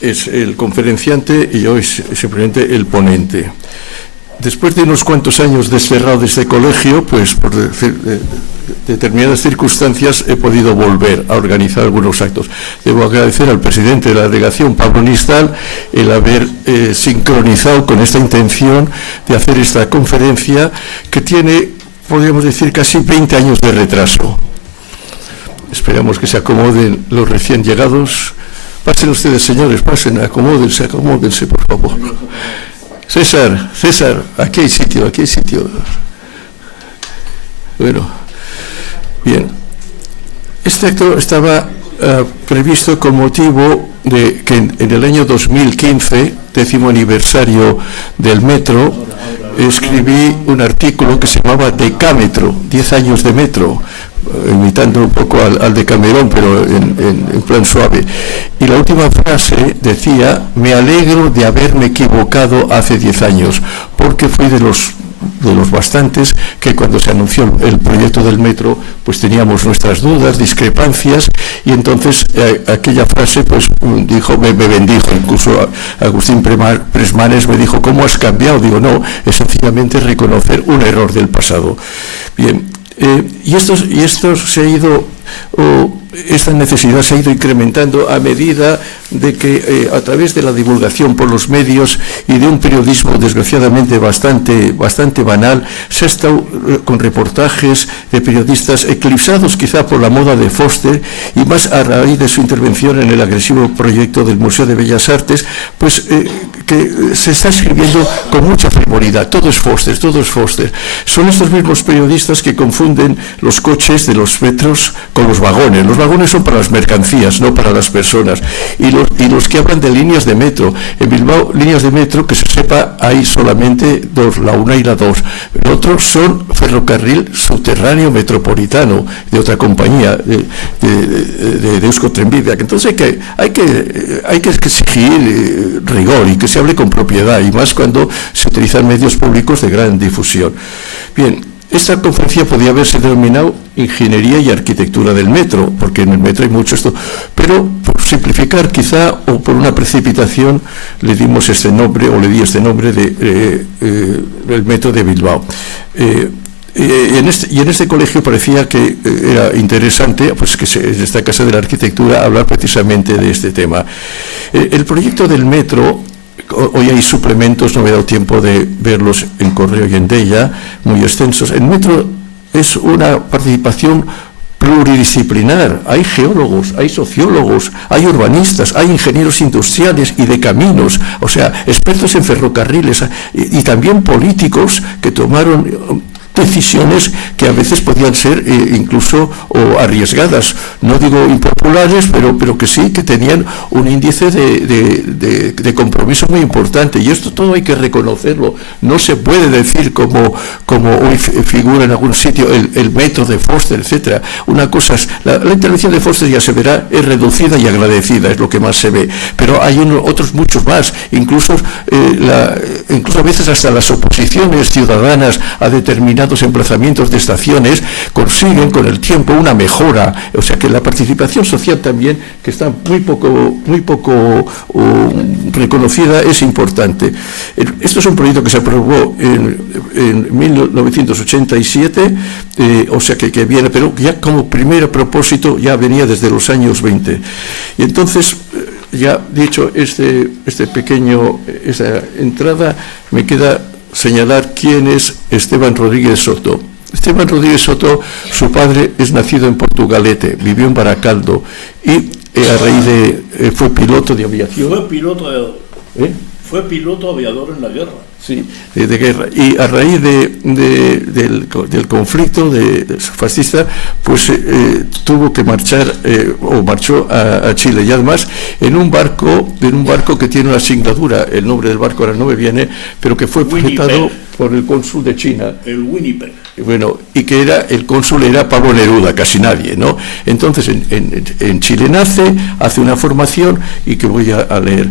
es el conferenciante y yo es simplemente el ponente. Después de unos cuantos años desterrado de este colegio, pues por determinadas circunstancias he podido volver a organizar algunos actos. Debo agradecer al presidente de la delegación, Pablo Nistal, el haber sincronizado con esta intención de hacer esta conferencia que tiene, podríamos decir, casi 20 años de retraso. Esperamos que se acomoden los recién llegados. Pasen ustedes, señores, pasen, acomódense, por favor. César, aquí hay sitio. Bueno, bien. Este acto estaba previsto con motivo de que en el año 2015, 10º aniversario del metro, escribí un artículo que se llamaba Decámetro, 10 años de metro, imitando un poco al Decamerón, pero en plan suave. Y la última frase decía: me alegro de haberme equivocado hace 10 años, porque fui de los bastantes que cuando se anunció el proyecto del metro, pues teníamos nuestras dudas, discrepancias, y entonces aquella frase pues me bendijo. Incluso Agustín Presmanes me dijo: ¿cómo has cambiado? Digo, no, es sencillamente reconocer un error del pasado. Bien, y esto se ha ido, esta necesidad se ha ido incrementando a medida de que a través de la divulgación por los medios y de un periodismo desgraciadamente bastante banal, se ha estado con reportajes de periodistas eclipsados quizá por la moda de Foster, y más a raíz de su intervención en el agresivo proyecto del Museo de Bellas Artes, pues que se está escribiendo con mucha frivolidad. Todo es Foster. Son estos mismos periodistas que confunden los coches de los metros con los vagones. Los vagones son para las mercancías, no para las personas. Y los que hablan de líneas de metro. En Bilbao, líneas de metro, que se sepa, hay solamente dos, la 1 y la 2. El otro son ferrocarril subterráneo metropolitano, de otra compañía, de Euskotrenbide. Entonces hay que exigir rigor y que se hable con propiedad, y más cuando se utilizan medios públicos de gran difusión. Bien, esta conferencia podía haberse denominado Ingeniería y Arquitectura del Metro, porque en el metro hay mucho esto, pero por simplificar quizá, o por una precipitación, le di este nombre del metro de Bilbao. Y en este colegio parecía que era interesante, pues que en esta Casa de la Arquitectura, hablar precisamente de este tema. El proyecto del metro, hoy hay suplementos, no me he dado tiempo de verlos en Correo y en Deia, muy extensos. El metro es una participación pluridisciplinar. Hay geólogos, hay sociólogos, hay urbanistas, hay ingenieros industriales y de caminos, o sea, expertos en ferrocarriles, y también políticos que tomaron decisiones que a veces podían ser incluso arriesgadas, no digo impopulares, pero que sí, que tenían un índice de compromiso muy importante, y esto todo hay que reconocerlo. No se puede decir como hoy figura en algún sitio el metro de Foster, etcétera. Una cosa es, la intervención de Foster, ya se verá, es reducida y agradecida, es lo que más se ve, pero hay otros muchos más, incluso a veces hasta las oposiciones ciudadanas a determinados emplazamientos de estaciones consiguen con el tiempo una mejora. O sea que la participación social también, que está muy poco reconocida, es importante. Esto es un proyecto que se aprobó en 1987, o sea que viene, pero ya como primer propósito ya venía desde los años 20. Y entonces, ya dicho esta entrada, me queda señalar quién es Esteban Rodríguez Soto. Esteban Rodríguez Soto, su padre es nacido en Portugalete, vivió en Baracaldo, y a raíz de fue piloto de aviación. Fue piloto aviador en la guerra. Sí, de guerra. Y a raíz del conflicto fascista, pues tuvo que marchar, o marchó a Chile, y además en un barco que tiene una asignatura. El nombre del barco ahora no me viene, pero que fue proyectado por el cónsul de China. El Winnipeg. Bueno, y que el cónsul era Pablo Neruda, casi nadie, ¿no? Entonces en Chile nace, hace una formación, y que voy a leer.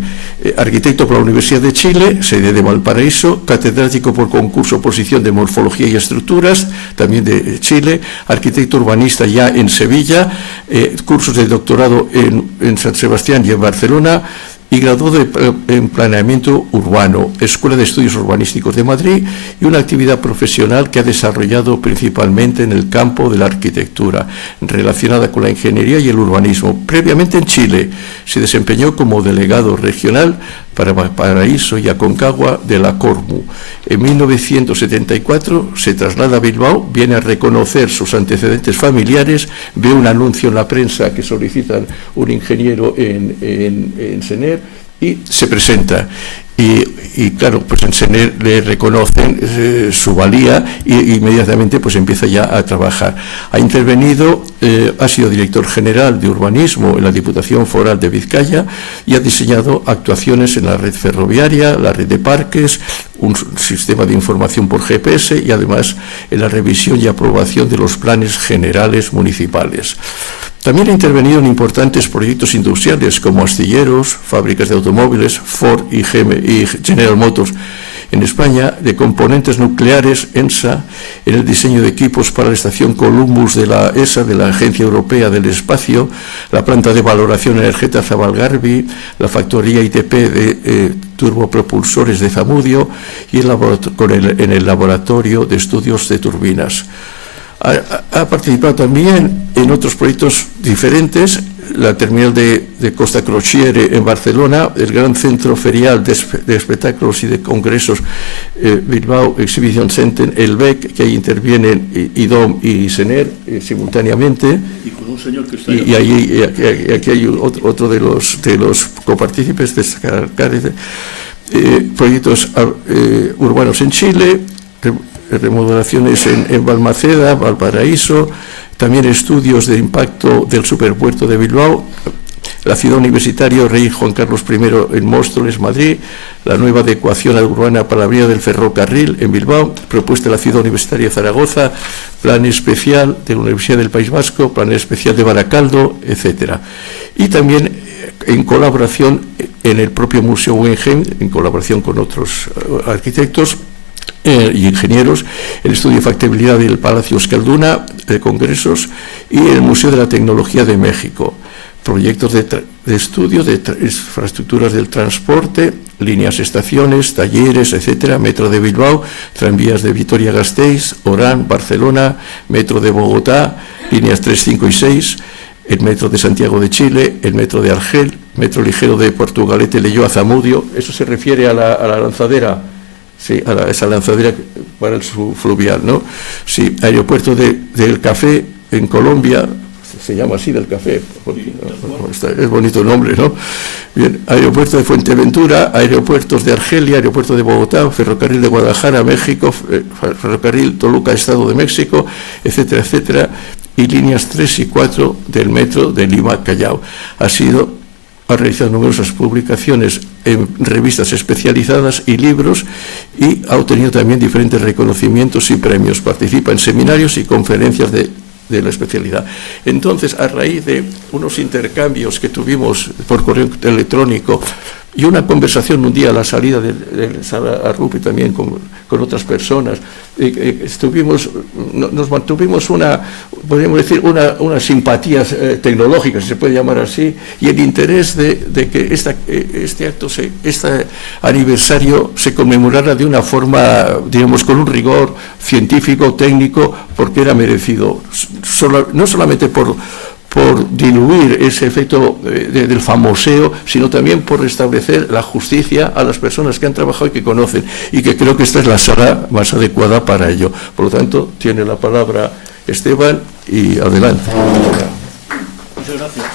Arquitecto por la Universidad de Chile, sede de Valparaíso, catedrático por concurso oposición de Morfología y Estructuras, también de Chile, arquitecto urbanista ya en Sevilla, cursos de doctorado en San Sebastián y en Barcelona, y graduado en Planeamiento Urbano, Escuela de Estudios Urbanísticos de Madrid, y una actividad profesional que ha desarrollado principalmente en el campo de la arquitectura, relacionada con la ingeniería y el urbanismo. Previamente en Chile se desempeñó como delegado regional para Valparaíso y Aconcagua de la Cormu. En 1974 se traslada a Bilbao, viene a reconocer sus antecedentes familiares, ve un anuncio en la prensa que solicitan un ingeniero en Sener y se presenta. Y claro, pues en Sener le reconocen su valía y inmediatamente pues empieza ya a trabajar. Ha intervenido, ha sido director general de urbanismo en la Diputación Foral de Vizcaya y ha diseñado actuaciones en la red ferroviaria, la red de parques, un sistema de información por GPS y además en la revisión y aprobación de los planes generales municipales. También ha intervenido en importantes proyectos industriales como astilleros, fábricas de automóviles, Ford y General Motors en España, de componentes nucleares, ENSA, en el diseño de equipos para la estación Columbus de la ESA, de la Agencia Europea del Espacio, la planta de valoración energética Zabalgarbi, la factoría ITP de turbopropulsores de Zamudio y en el laboratorio de estudios de turbinas. Ha participado también en otros proyectos diferentes, la terminal de Costa Crociere en Barcelona, el gran centro ferial de espectáculos y de congresos Bilbao Exhibition Center, el BEC, que ahí intervienen IDOM y Sener simultáneamente. Y con un señor que está y aquí hay otro de los copartícipes de proyectos urbanos en Chile, remodelaciones en Balmaceda, Valparaíso, también estudios de impacto del superpuerto de Bilbao, la ciudad universitaria Rey Juan Carlos I en Móstoles, Madrid, la nueva adecuación urbana para la vía del ferrocarril en Bilbao, propuesta de la ciudad universitaria de Zaragoza, plan especial de la Universidad del País Vasco, plan especial de Baracaldo, etcétera. Y también en colaboración en el propio Museo Guggenheim, en colaboración con otros arquitectos y ingenieros, el estudio de factibilidad del Palacio Euskalduna de Congresos y el Museo de la Tecnología de México, proyectos de estudio de infraestructuras del transporte, líneas, estaciones, talleres, etcétera, Metro de Bilbao, tranvías de Vitoria-Gasteiz, Orán, Barcelona, Metro de Bogotá, líneas 3, 5 y 6, el Metro de Santiago de Chile, el Metro de Argel, Metro ligero de Portugalete, Leioa, Zamudio. Eso se refiere a la lanzadera. Sí, a esa lanzadera para el fluvial, ¿no? Sí, aeropuerto del Café en Colombia, se llama así del Café, porque, es bonito el nombre, ¿no? Bien, aeropuerto de Fuerteventura, aeropuertos de Argelia, aeropuerto de Bogotá, ferrocarril de Guadalajara, México, ferrocarril Toluca, Estado de México, etcétera, etcétera, y líneas 3 y 4 del metro de Lima, Callao. Ha realizado numerosas publicaciones en revistas especializadas y libros y ha obtenido también diferentes reconocimientos y premios. Participa en seminarios y conferencias de la especialidad. Entonces, a raíz de unos intercambios que tuvimos por correo electrónico y una conversación un día a la salida de Sala Arrupe también con otras personas, nos mantuvimos podríamos decir, una simpatía tecnológica, si se puede llamar así, y el interés de que este aniversario se conmemorara de una forma, digamos, con un rigor científico, técnico, porque era merecido, no solamente por diluir ese efecto del famoseo, sino también por restablecer la justicia a las personas que han trabajado y que conocen, y que creo que esta es la sala más adecuada para ello. Por lo tanto, tiene la palabra Esteban y adelante. Muchas gracias.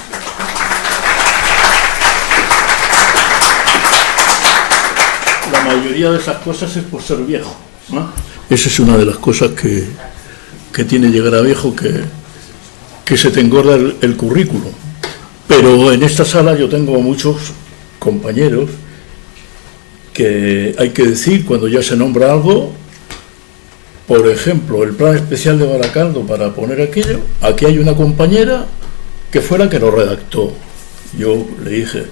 La mayoría de esas cosas es por ser viejo, ¿no? Esa es una de las cosas que tiene llegar a viejo, que se te engorda el currículum. Pero en esta sala yo tengo muchos compañeros que hay que decir cuando ya se nombra algo. Por ejemplo, el plan especial de Baracaldo, para poner aquello, aquí hay una compañera que fue la que lo redactó. Yo le dije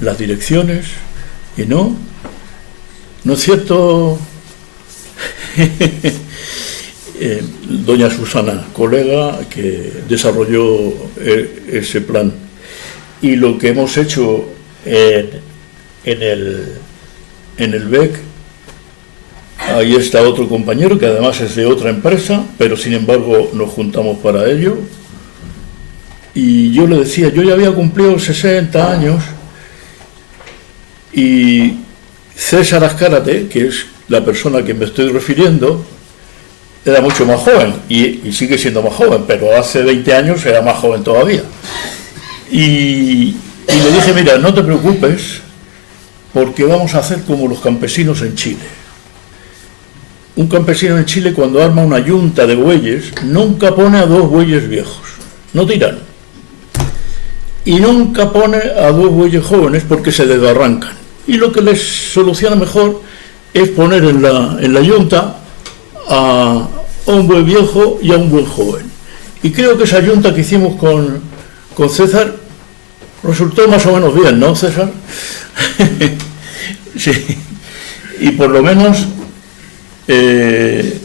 las direcciones y no es cierto. Doña Susana, colega que desarrolló ese plan, y lo que hemos hecho en el BEC. Ahí está otro compañero que además es de otra empresa, pero sin embargo nos juntamos para ello. Y yo le decía, yo ya había cumplido 60 años y César Azcárate, que es la persona a quien me estoy refiriendo, era mucho más joven y sigue siendo más joven, pero hace 20 años era más joven todavía. Y le dije, mira, no te preocupes, porque vamos a hacer como los campesinos en Chile. Un campesino en Chile, cuando arma una yunta de bueyes, nunca pone a 2 bueyes viejos, no tiran. Y nunca pone a 2 bueyes jóvenes porque se desbarrancan. Y lo que les soluciona mejor es poner en la yunta a un buey viejo y a un buey joven. Y creo que esa yunta que hicimos con César resultó más o menos bien, ¿no, César? Sí. Y por lo menos que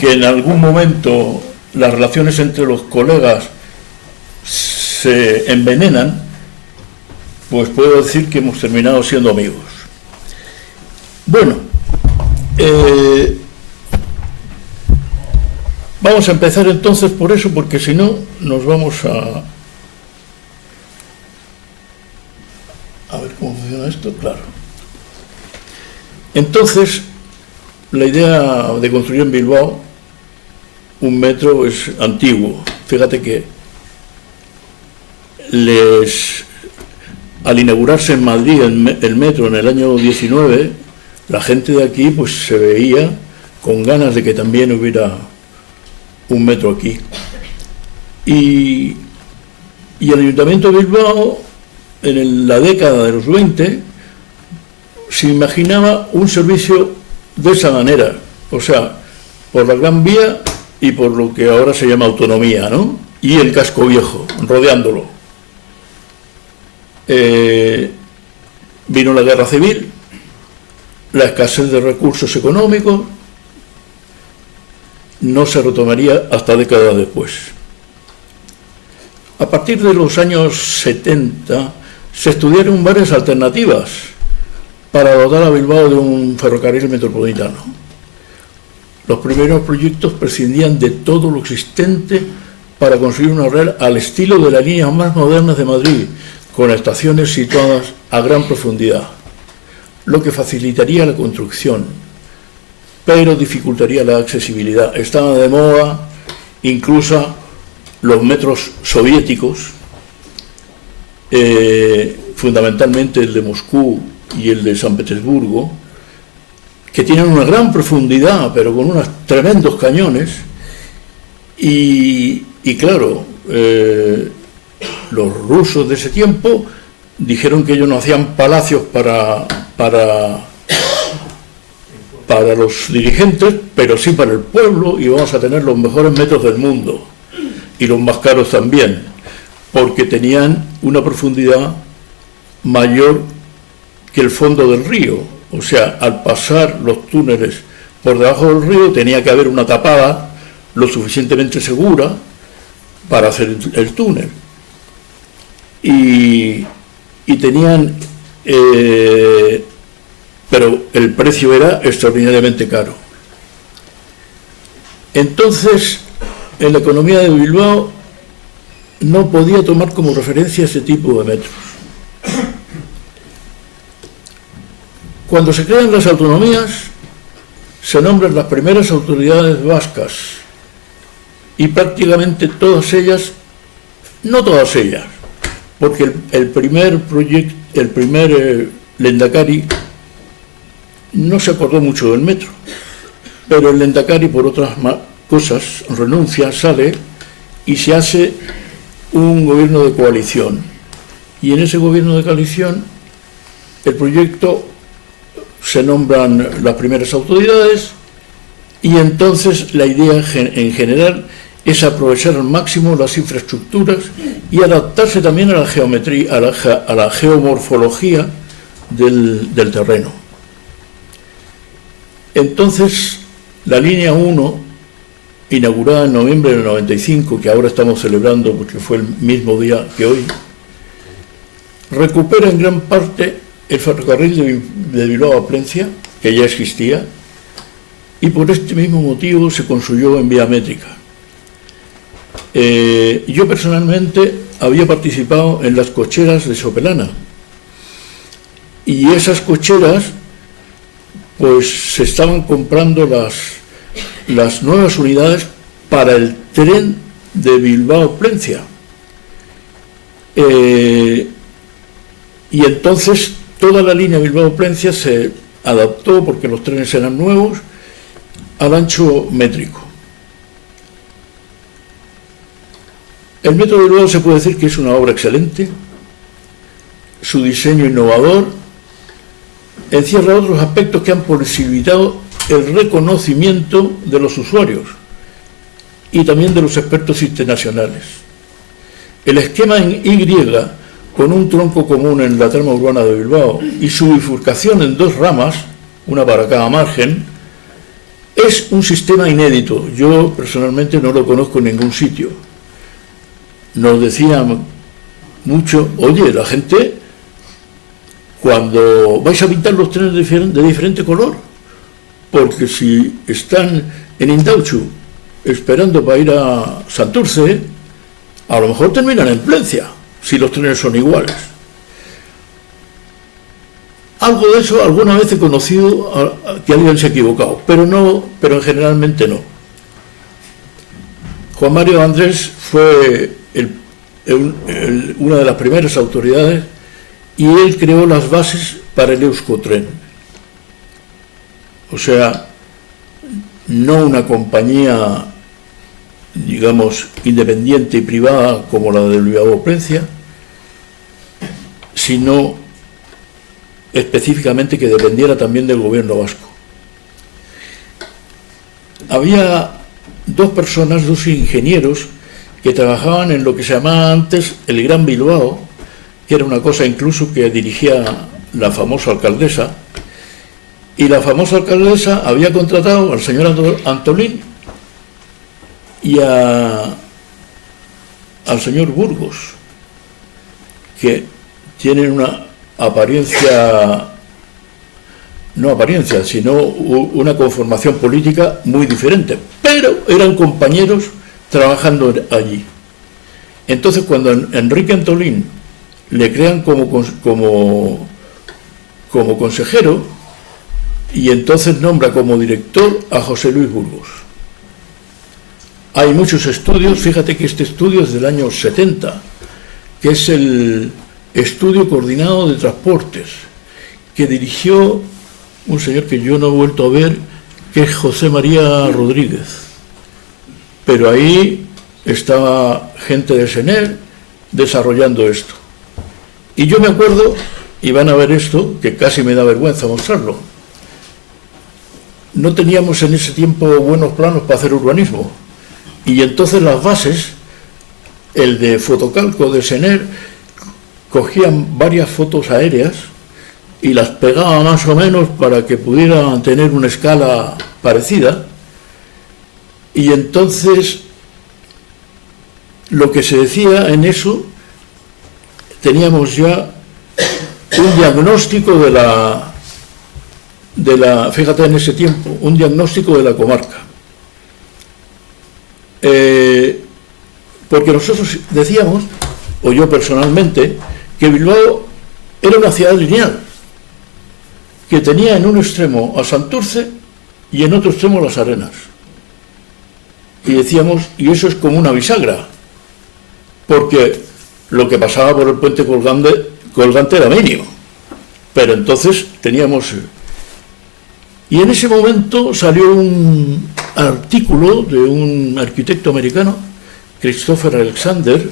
en algún momento las relaciones entre los colegas se envenenan, pues puedo decir que hemos terminado siendo amigos. Bueno, vamos a empezar entonces por eso, porque si no nos vamos a ver cómo funciona esto, claro. Entonces, la idea de construir en Bilbao un metro es antiguo. Fíjate que al inaugurarse en Madrid el metro en el año 19, la gente de aquí pues se veía con ganas de que también hubiera un metro aquí. Y el Ayuntamiento de Bilbao, en la década de los 20, se imaginaba un servicio de esa manera, o sea, por la Gran Vía y por lo que ahora se llama Autonomía, ¿no? Y el Casco Viejo, rodeándolo. Vino la Guerra Civil, la escasez de recursos económicos, no se retomaría hasta décadas después. A partir de los años 70 se estudiaron varias alternativas para dotar a Bilbao de un ferrocarril metropolitano. Los primeros proyectos prescindían de todo lo existente para construir una red al estilo de las líneas más modernas de Madrid, con estaciones situadas a gran profundidad, lo que facilitaría la construcción, pero dificultaría la accesibilidad. Estaban de moda incluso los metros soviéticos, fundamentalmente el de Moscú y el de San Petersburgo, que tienen una gran profundidad, pero con unos tremendos cañones, y claro, los rusos de ese tiempo dijeron que ellos no hacían palacios para los dirigentes, pero sí para el pueblo, y vamos a tener los mejores metros del mundo, y los más caros también, porque tenían una profundidad mayor que el fondo del río. O sea, al pasar los túneles por debajo del río tenía que haber una tapada lo suficientemente segura para hacer el túnel. Y tenían, pero el precio era extraordinariamente caro. Entonces, en la economía de Bilbao no podía tomar como referencia ese tipo de metros. Cuando se crean las autonomías, se nombran las primeras autoridades vascas y prácticamente todas ellas, no todas ellas, porque el primer Lehendakari no se acordó mucho del metro, pero el Lehendakari por otras cosas renuncia, sale y se hace un gobierno de coalición. Y en ese gobierno de coalición el proyecto se nombran las primeras autoridades y entonces la idea en general es aprovechar al máximo las infraestructuras y adaptarse también a la geometría, a la geomorfología del terreno. Entonces, la línea 1, inaugurada en noviembre del 95, que ahora estamos celebrando porque fue el mismo día que hoy, recupera en gran parte el ferrocarril de Bilbao a Plencia, que ya existía, y por este mismo motivo se construyó en vía métrica. Yo personalmente había participado en las cocheras de Sopelana, y esas cocheras pues se estaban comprando las nuevas unidades para el tren de Bilbao-Plencia. Y entonces toda la línea Bilbao-Plencia se adaptó, porque los trenes eran nuevos, al ancho métrico. El Metro de Bilbao se puede decir que es una obra excelente. Su diseño innovador encierra otros aspectos que han posibilitado el reconocimiento de los usuarios y también de los expertos internacionales. El esquema en Y, con un tronco común en la trama urbana de Bilbao y su bifurcación en dos ramas, una para cada margen, es un sistema inédito. Yo personalmente no lo conozco en ningún sitio. Nos decían mucho, oye, la gente, cuando vais a pintar los trenes de diferente color, porque si están en Indauchu esperando para ir a Santurce, a lo mejor terminan en Plencia, si los trenes son iguales. Algo de eso alguna vez he conocido que alguien se ha equivocado, pero generalmente no. Juan Mario Andrés fue una de las primeras autoridades y él creó las bases para el Euskotren. O sea, no una compañía, digamos, independiente y privada como la de Bilbao-Plencia, sino específicamente que dependiera también del gobierno vasco. Había dos ingenieros que trabajaban en lo que se llamaba antes el Gran Bilbao, que era una cosa incluso que dirigía la famosa alcaldesa, y la famosa alcaldesa había contratado al señor Antolín y al señor Burgos, que tienen una sino una conformación política muy diferente, pero eran compañeros trabajando allí. Entonces, cuando Enrique Antolín le crean como consejero, y entonces nombra como director a José Luis Burgos. Hay muchos estudios, fíjate que este estudio es del año 70, que es el Estudio Coordinado de Transportes, que dirigió un señor que yo no he vuelto a ver, que es José María Rodríguez. Pero ahí estaba gente de SENER desarrollando esto. Y yo me acuerdo, y van a ver esto, que casi me da vergüenza mostrarlo, no teníamos en ese tiempo buenos planos para hacer urbanismo. Y entonces las bases, el de fotocalco de SENER, cogían varias fotos aéreas y las pegaba más o menos para que pudieran tener una escala parecida. Y entonces lo que se decía en eso, teníamos ya un diagnóstico de la fíjate en ese tiempo, un diagnóstico de la comarca. Porque nosotros decíamos, o yo personalmente, que Bilbao era una ciudad lineal, que tenía en un extremo a Santurce y en otro extremo Las Arenas. Y decíamos, y eso es como una bisagra, porque lo que pasaba por el puente colgante era mínimo. Pero entonces teníamos... Y en ese momento salió un artículo de un arquitecto americano, Christopher Alexander,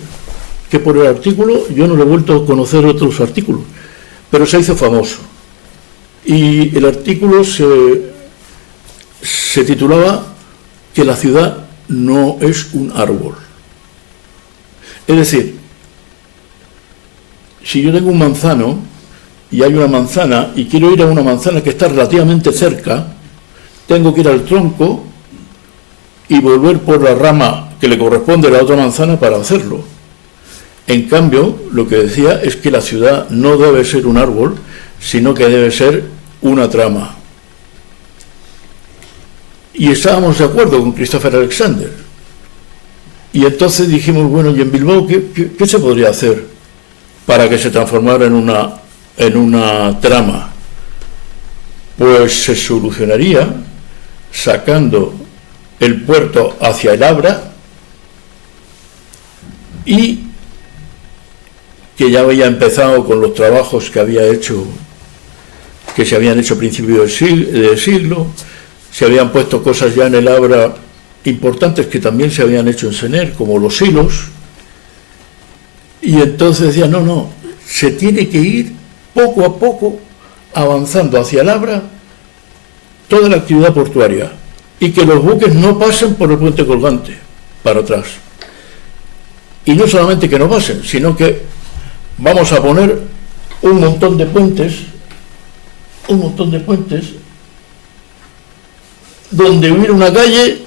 que por el artículo yo no le he vuelto a conocer otros artículos, pero se hizo famoso. Y el artículo se titulaba que la ciudad no es un árbol. Es decir, si yo tengo un manzano y hay una manzana y quiero ir a una manzana que está relativamente cerca, tengo que ir al tronco y volver por la rama que le corresponde a la otra manzana para hacerlo. En cambio, lo que decía es que la ciudad no debe ser un árbol, sino que debe ser una trama. Y estábamos de acuerdo con Christopher Alexander. Y entonces dijimos, bueno, ¿y en Bilbao qué se podría hacer para que se transformara en una trama? Pues se solucionaría sacando el puerto hacia el Abra, y que ya había empezado con los trabajos que se habían hecho a principios del siglo, se habían puesto cosas ya en el Abra importantes que también se habían hecho en Sener, como los hilos, y entonces decía, no, se tiene que ir poco a poco avanzando hacia el Abra toda la actividad portuaria, y que los buques no pasen por el puente colgante para atrás. Y no solamente que no pasen, sino que vamos a poner un montón de puentes donde hubiera una calle,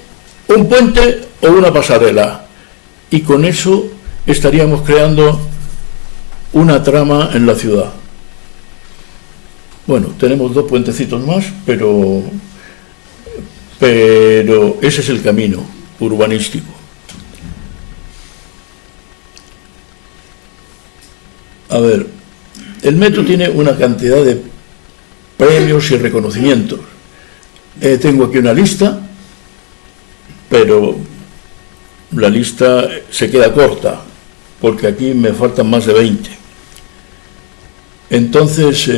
un puente o una pasarela, y con eso estaríamos creando una trama en la ciudad. Bueno, tenemos 2 puentecitos más, pero ese es el camino urbanístico. A ver, el metro tiene una cantidad de premios y reconocimientos. Tengo aquí una lista, pero la lista se queda corta, porque aquí me faltan más de 20. Entonces,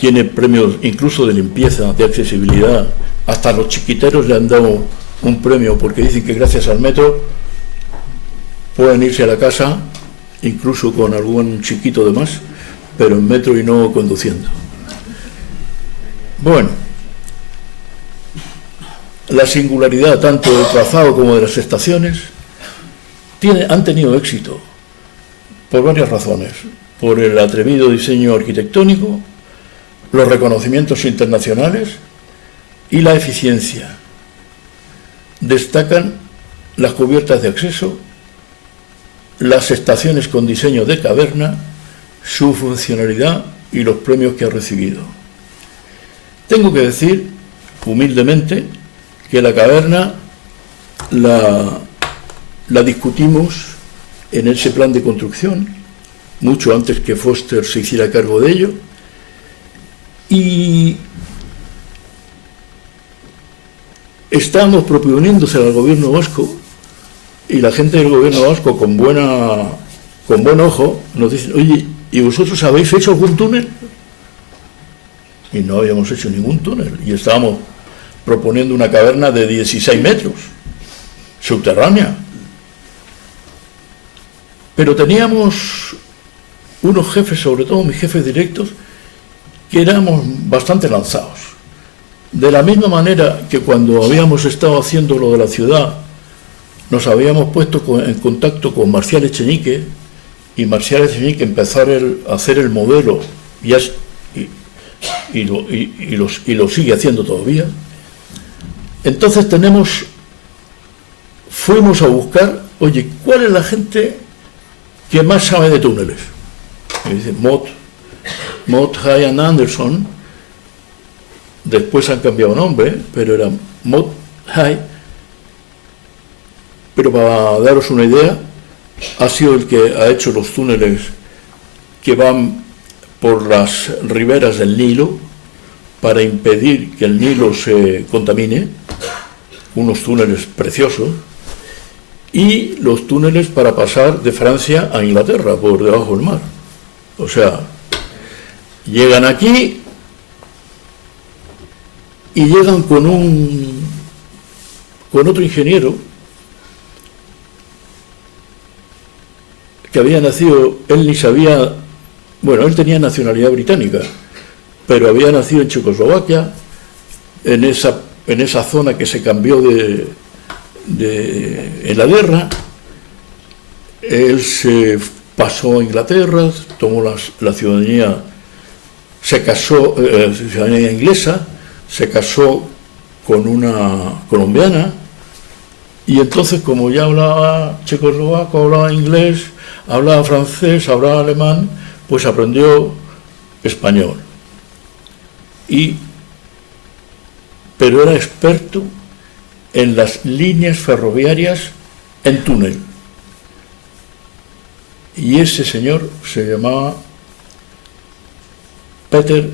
tiene premios incluso de limpieza, de accesibilidad. Hasta los chiquiteros le han dado un premio, porque dicen que gracias al metro pueden irse a la casa, incluso con algún chiquito de más, pero en metro y no conduciendo. Bueno, la singularidad tanto del trazado como de las estaciones han tenido éxito por varias razones: por el atrevido diseño arquitectónico, los reconocimientos internacionales y la eficiencia. Destacan las cubiertas de acceso, las estaciones con diseño de caverna, su funcionalidad y los premios que ha recibido. Tengo que decir, humildemente, que la caverna la discutimos en ese plan de construcción, mucho antes que Foster se hiciera cargo de ello, y estábamos proponiéndose al gobierno vasco, y la gente del gobierno vasco con buen ojo nos dice, oye, ¿y vosotros habéis hecho algún túnel? Y no habíamos hecho ningún túnel, y estábamos proponiendo una caverna de 16 metros, subterránea. Pero teníamos unos jefes, sobre todo mis jefes directos, que éramos bastante lanzados. De la misma manera que cuando habíamos estado haciendo lo de la ciudad, nos habíamos puesto en contacto con Marcial Echenique, y Marcial Echenique empezó a hacer el modelo, y lo sigue haciendo todavía. Entonces fuimos a buscar, oye, ¿cuál es la gente que más sabe de túneles? Y dice, Mott, Hay and Anderson. Después han cambiado nombre, pero era Mott, Hay. Pero para daros una idea, ha sido el que ha hecho los túneles que van por las riberas del Nilo para impedir que el Nilo se contamine, unos túneles preciosos, y los túneles para pasar de Francia a Inglaterra por debajo del mar. O sea, llegan aquí y llegan con otro ingeniero que había nacido, él ni sabía, bueno, él tenía nacionalidad británica, pero había nacido en Checoslovaquia, en esa zona que se cambió en la guerra. Él se pasó a Inglaterra, tomó la ciudadanía, se casó, ciudadanía inglesa, se casó con una colombiana, Y entonces, como ya hablaba checoslovaco, hablaba inglés, hablaba francés, hablaba alemán, pues aprendió español. Pero era experto en las líneas ferroviarias en túnel. Y ese señor se llamaba Peter.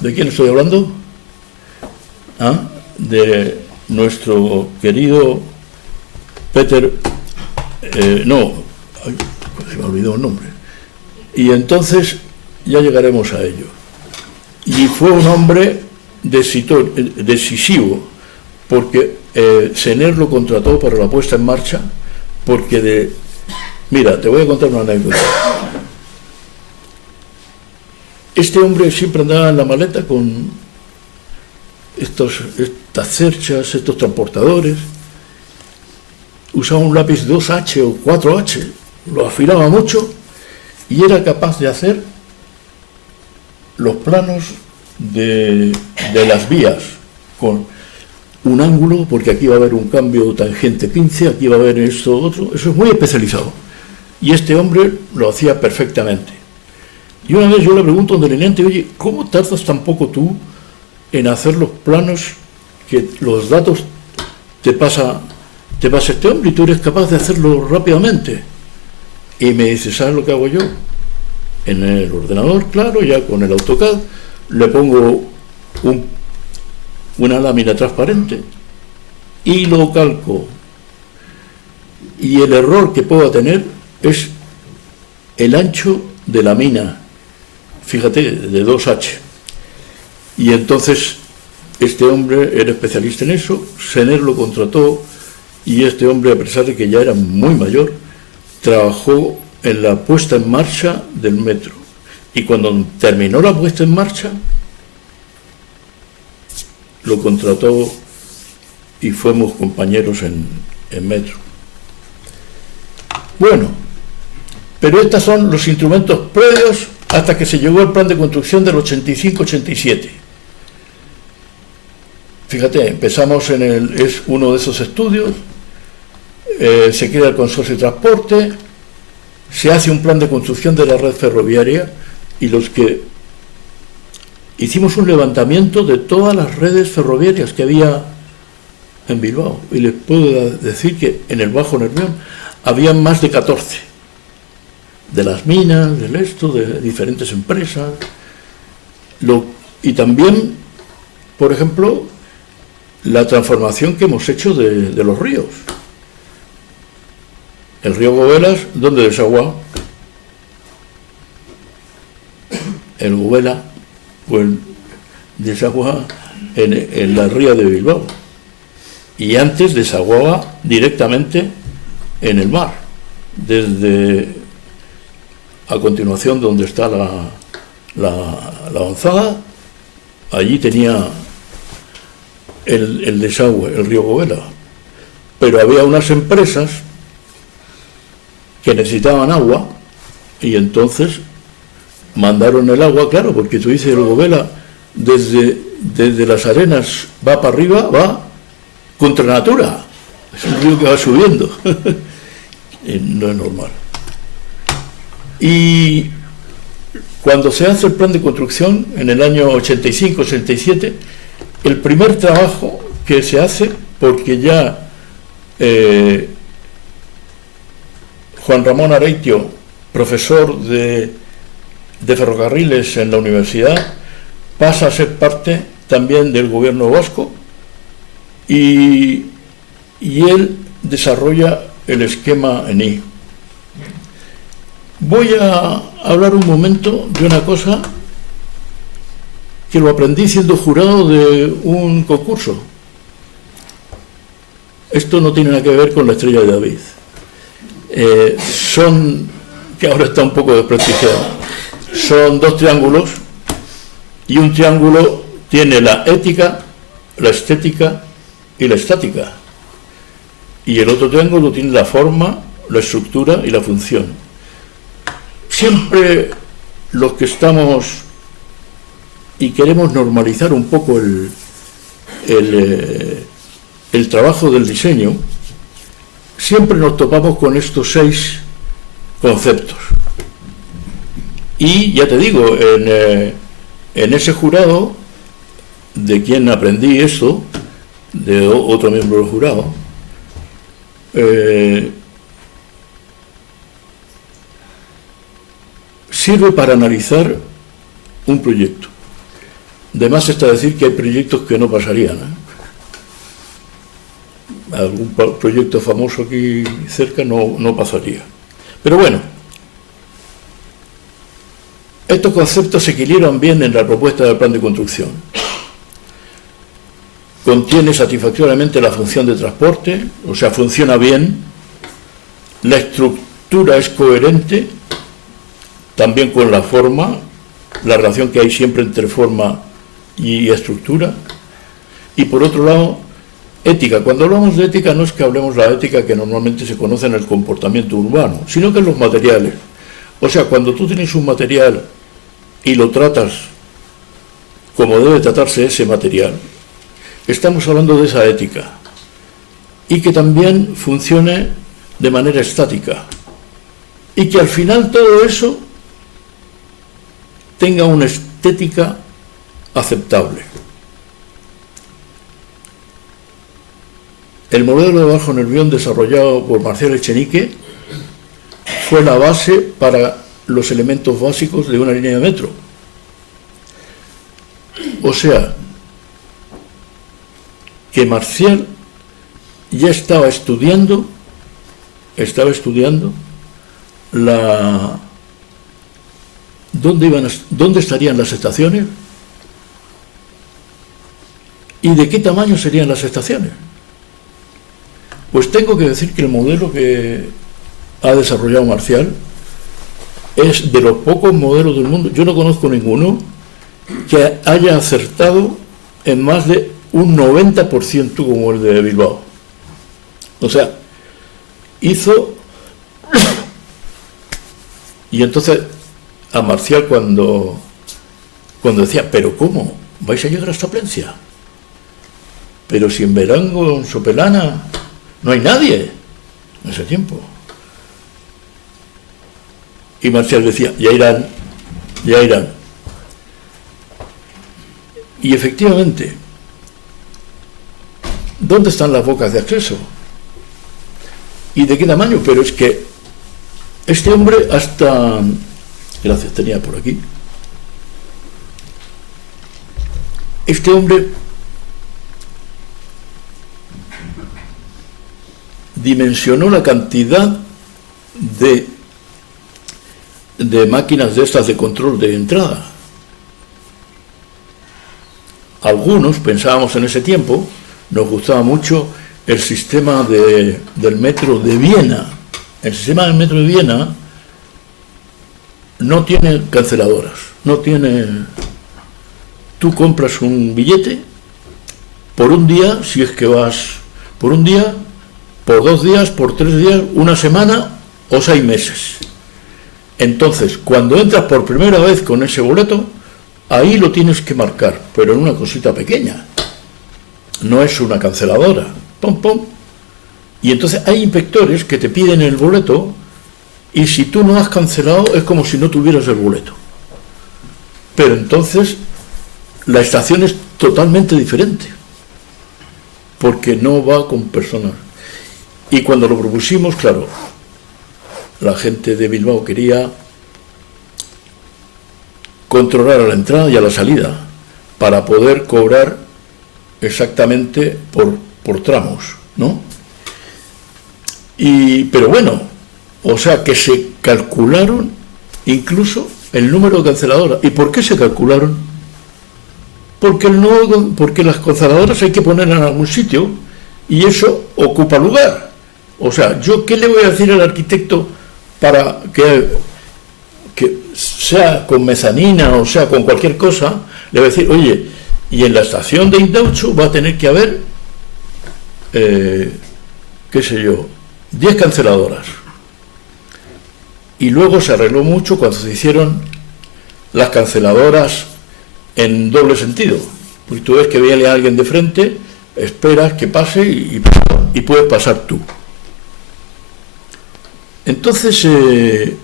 ¿De quién estoy hablando? De nuestro querido Peter. Se me olvidó el nombre. Y entonces ya llegaremos a ello. Y fue un hombre decisivo, porque Sener lo contrató para la puesta en marcha, porque mira, te voy a contar una anécdota. Este hombre siempre andaba en la maleta con estas cerchas, estos transportadores. Usaba un lápiz 2H o 4H, lo afilaba mucho y era capaz de hacer los planos de las vías con un ángulo, porque aquí va a haber un cambio tangente 15, aquí va a haber esto, otro. Eso es muy especializado. Y este hombre lo hacía perfectamente. Y una vez yo le pregunto a un delineante, oye, ¿cómo tardas tan poco tú en hacer los planos que los datos te pasa este hombre y tú eres capaz de hacerlo rápidamente? Y me dice, ¿sabes lo que hago yo? En el ordenador, claro, ya con el AutoCAD, le pongo una lámina transparente y lo calco. Y el error que pueda tener es el ancho de la mina, fíjate, de 2H. Y entonces este hombre era especialista en eso, Sener lo contrató y este hombre, a pesar de que ya era muy mayor, trabajó en la puesta en marcha del metro. Y cuando terminó la puesta en marcha, lo contrató y fuimos compañeros en metro. Bueno, pero estos son los instrumentos previos hasta que se llegó al plan de construcción del 85-87. Fíjate, empezamos es uno de esos estudios, se crea el consorcio de transporte, se hace un plan de construcción de la red ferroviaria y los que hicimos un levantamiento de todas las redes ferroviarias que había en Bilbao. Y les puedo decir que en el Bajo Nervión había más de 14. De las minas, de diferentes empresas. Y también, por ejemplo, la transformación que hemos hecho de los ríos. El río Gobelas, ¿dónde desagua? El Gobela, pues desagua en la ría de Bilbao. Y antes desaguaba directamente en el mar, desde a continuación donde está la avanzada, allí tenía el desagüe, el río Gobela. Pero había unas empresas que necesitaban agua y entonces mandaron el agua, claro, porque tú dices el Gobela desde las arenas va para arriba, va contra natura, es un río que va subiendo. No es normal. Y cuando se hace el plan de construcción en el año 85-87, el primer trabajo que se hace, porque ya Juan Ramón Areitio, profesor de ferrocarriles en la universidad, pasa a ser parte también del gobierno vasco y él desarrolla el esquema ENI. Voy a hablar un momento de una cosa que lo aprendí siendo jurado de un concurso. Esto no tiene nada que ver con la Estrella de David. Que ahora está un poco desprestigiado. Son dos triángulos y un triángulo tiene la ética, la estética y la estática. Y el otro triángulo tiene la forma, la estructura y la función. Siempre los que estamos y queremos normalizar un poco el el trabajo del diseño, siempre nos topamos con estos 6 conceptos. Y ya te digo, en ese jurado, de quien aprendí esto, de otro miembro del jurado, sirve para analizar un proyecto. De más está decir que hay proyectos que no pasarían, algún proyecto famoso aquí cerca no pasaría. Pero bueno, estos conceptos se equilibran bien en la propuesta del plan de construcción. Contiene satisfactoriamente la función de transporte, o sea, funciona bien. La estructura es coherente, también con la forma, la relación que hay siempre entre forma y estructura. Y por otro lado, ética. Cuando hablamos de ética no es que hablemos de la ética que normalmente se conoce en el comportamiento urbano, sino que en los materiales. O sea, cuando tú tienes un material y lo tratas como debe tratarse ese material, estamos hablando de esa ética. Y que también funcione de manera estática. Y que al final todo eso tenga una estética aceptable. El modelo de Bajo Nervión desarrollado por Marcial Echenique fue la base para los elementos básicos de una línea de metro. O sea, que Marcial ya estaba estudiando dónde estarían las estaciones y de qué tamaño serían las estaciones. Pues tengo que decir que el modelo que ha desarrollado Marcial es de los pocos modelos del mundo, yo no conozco ninguno que haya acertado en más de un 90% como el de Bilbao. O sea, hizo... Y entonces a Marcial cuando decía, ¿pero cómo? ¿Vais a llegar hasta Plencia? Pero si en Verango, en Sopelana, no hay nadie en ese tiempo. Y Marcial decía, ya irán. Y efectivamente, ¿dónde están las bocas de acceso? ¿Y de qué tamaño? Pero es que este hombre hasta... Gracias, tenía por aquí. Este hombre dimensionó la cantidad de máquinas de estas de control de entrada. Algunos pensábamos en ese tiempo, nos gustaba mucho el sistema del metro de Viena. El sistema del metro de Viena no tiene canceladoras, no tiene... Tú compras un billete por un día, si es que vas por un día, por 2 días, por 3 días, una semana o 6 meses. Entonces, cuando entras por primera vez con ese boleto, ahí lo tienes que marcar, pero en una cosita pequeña. No es una canceladora. Pum, pum. Y entonces hay inspectores que te piden el boleto y si tú no has cancelado es como si no tuvieras el boleto. Pero entonces la estación es totalmente diferente porque no va con personas. Y cuando lo propusimos, claro, la gente de Bilbao quería controlar a la entrada y a la salida para poder cobrar exactamente por tramos, ¿no? Pero bueno, o sea que se calcularon incluso el número de canceladoras. ¿Y por qué se calcularon? Porque las canceladoras hay que ponerlas en algún sitio y eso ocupa lugar. O sea, ¿yo qué le voy a decir al arquitecto para que sea con mezanina o sea con cualquier cosa? Le voy a decir, oye, y en la estación de Indauchu va a tener que haber, qué sé yo, 10 canceladoras. Y luego se arregló mucho cuando se hicieron las canceladoras en doble sentido. Porque tú ves que viene alguien de frente esperas que pase y puedes pasar tú. Entonces, el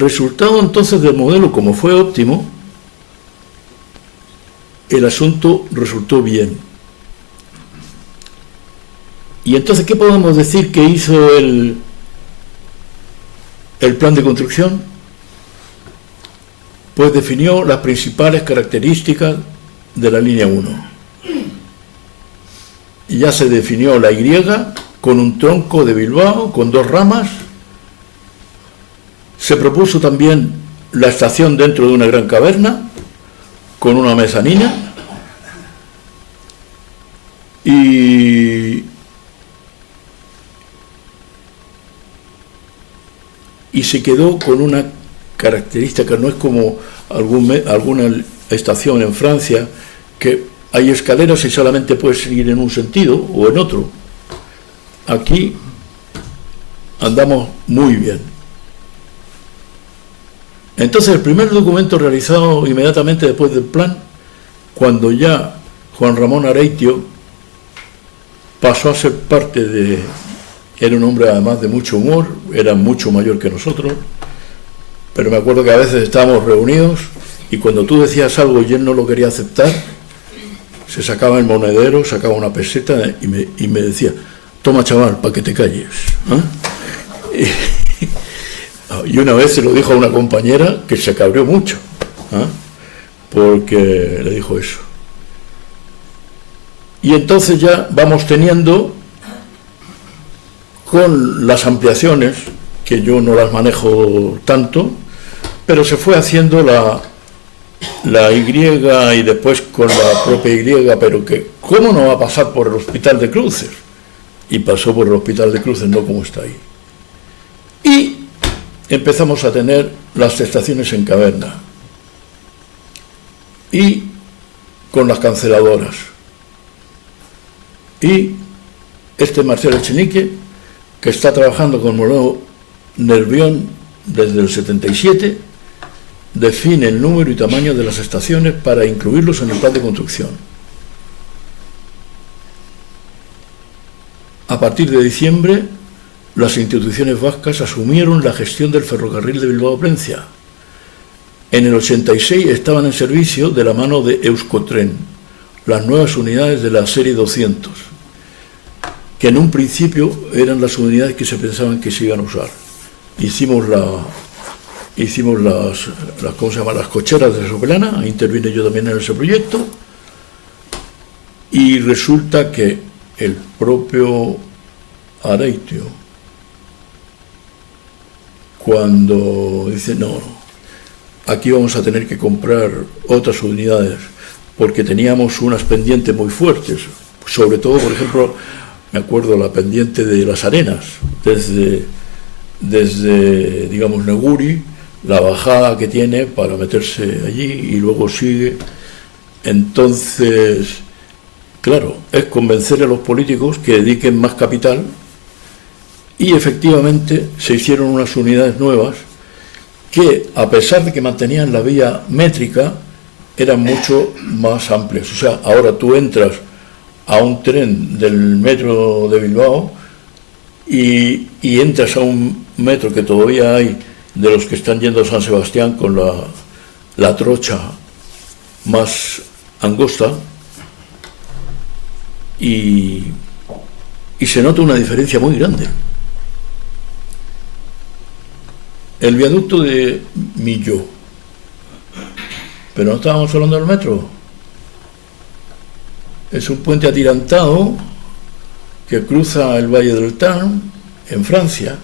resultado entonces del modelo, como fue óptimo, el asunto resultó bien. Y entonces, ¿qué podemos decir que hizo el plan de construcción? Pues definió las principales características de la línea 1. Y ya se definió la Y con un tronco de Bilbao, con 2 ramas. Se propuso también la estación dentro de una gran caverna, con una mezanina. Y se quedó con una característica, no es como alguna estación en Francia, que hay escaleras y solamente puedes ir en un sentido o en otro. Aquí andamos muy bien. Entonces, el primer documento realizado inmediatamente después del plan, cuando ya Juan Ramón Areitio pasó a ser parte de... Era un hombre además de mucho humor, era mucho mayor que nosotros, pero me acuerdo que a veces estábamos reunidos y cuando tú decías algo y él no lo quería aceptar, se sacaba el monedero, sacaba una peseta y me decía: toma, chaval, para que te calles. Y una vez se lo dijo a una compañera que se cabreó mucho, porque le dijo eso. Y entonces ya vamos teniendo, con las ampliaciones, que yo no las manejo tanto, pero se fue haciendo la Y y después con la propia Y, pero que ¿cómo no va a pasar por el Hospital de Cruces? Y pasó por el Hospital de Cruces, no como está ahí. Y empezamos a tener las estaciones en caverna y con las canceladoras. Y Marcial Echenique, que está trabajando con Moreno Nervión desde el 77, define el número y tamaño de las estaciones para incluirlos en el plan de construcción. A partir de diciembre, las instituciones vascas asumieron la gestión del ferrocarril de Bilbao-Plencia. En el 86 estaban en servicio de la mano de Euskotren, las nuevas unidades de la serie 200, que en un principio eran las unidades que se pensaban que se iban a usar. Hicimos las ¿cómo se llama?, las cocheras de Soplana, ahí intervine yo también en ese proyecto, y resulta que el propio Areitio, cuando dice: no, aquí vamos a tener que comprar otras unidades, porque teníamos unas pendientes muy fuertes, sobre todo, por ejemplo, me acuerdo la pendiente de Las Arenas, desde digamos, Neguri, la bajada que tiene para meterse allí y luego sigue. Entonces, claro, es convencer a los políticos que dediquen más capital, y efectivamente se hicieron unas unidades nuevas que, a pesar de que mantenían la vía métrica, eran mucho más amplias. O sea, ahora tú entras a un tren del metro de Bilbao y entras a un metro que todavía hay de los que están yendo a San Sebastián con la trocha más angosta, y se nota una diferencia muy grande. El viaducto de Millau, pero no estábamos hablando del metro, es un puente atirantado que cruza el Valle del Tarn en Francia,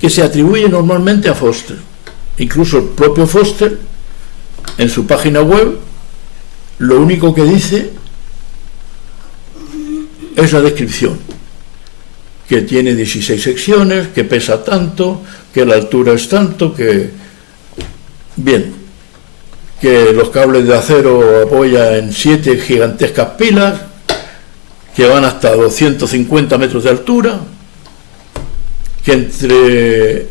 que se atribuye normalmente a Foster. Incluso el propio Foster, en su página web, lo único que dice es la descripción, que tiene 16 secciones, que pesa tanto, que la altura es tanto, que... Bien, que los cables de acero apoya en 7 gigantescas pilas, que van hasta 250 metros de altura, que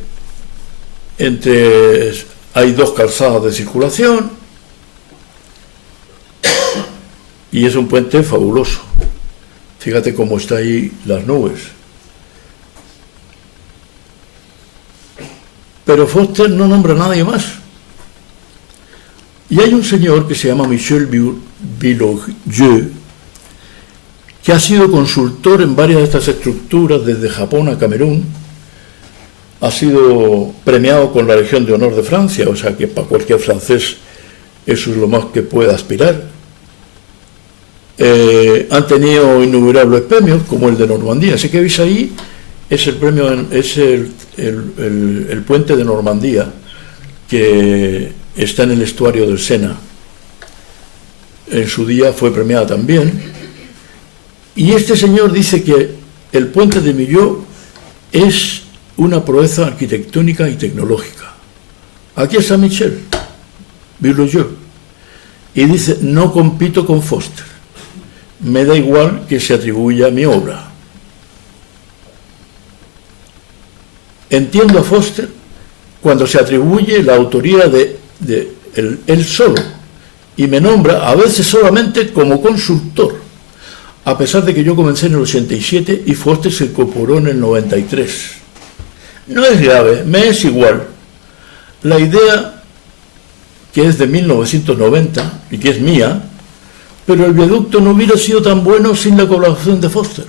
hay 2 calzadas de circulación, Y es un puente fabuloso. Fíjate cómo está ahí las nubes. Pero Foster no nombra a nadie más. Y hay un señor que se llama Michel Vilogieu, que ha sido consultor en varias de estas estructuras, desde Japón a Camerún. Ha sido premiado con la Legión de Honor de Francia, o sea que para cualquier francés eso es lo más que puede aspirar. Han tenido innumerables premios, como el de Normandía. Ese que veis ahí es el premio, es el puente de Normandía, que está en el estuario del Sena. En su día fue premiada también. Y este señor dice que el puente de Millau es una proeza arquitectónica y tecnológica. Aquí está Michel Vilogieu. Y dice, no compito con Foster. Me da igual que se atribuya a mi obra. Entiendo a Foster cuando se atribuye la autoría de él solo y me nombra a veces solamente como consultor, a pesar de que yo comencé en el 87 y Foster se incorporó en el 93. No es grave, me es igual. La idea, que es de 1990 y que es mía, pero el viaducto no hubiera sido tan bueno sin la colaboración de Foster.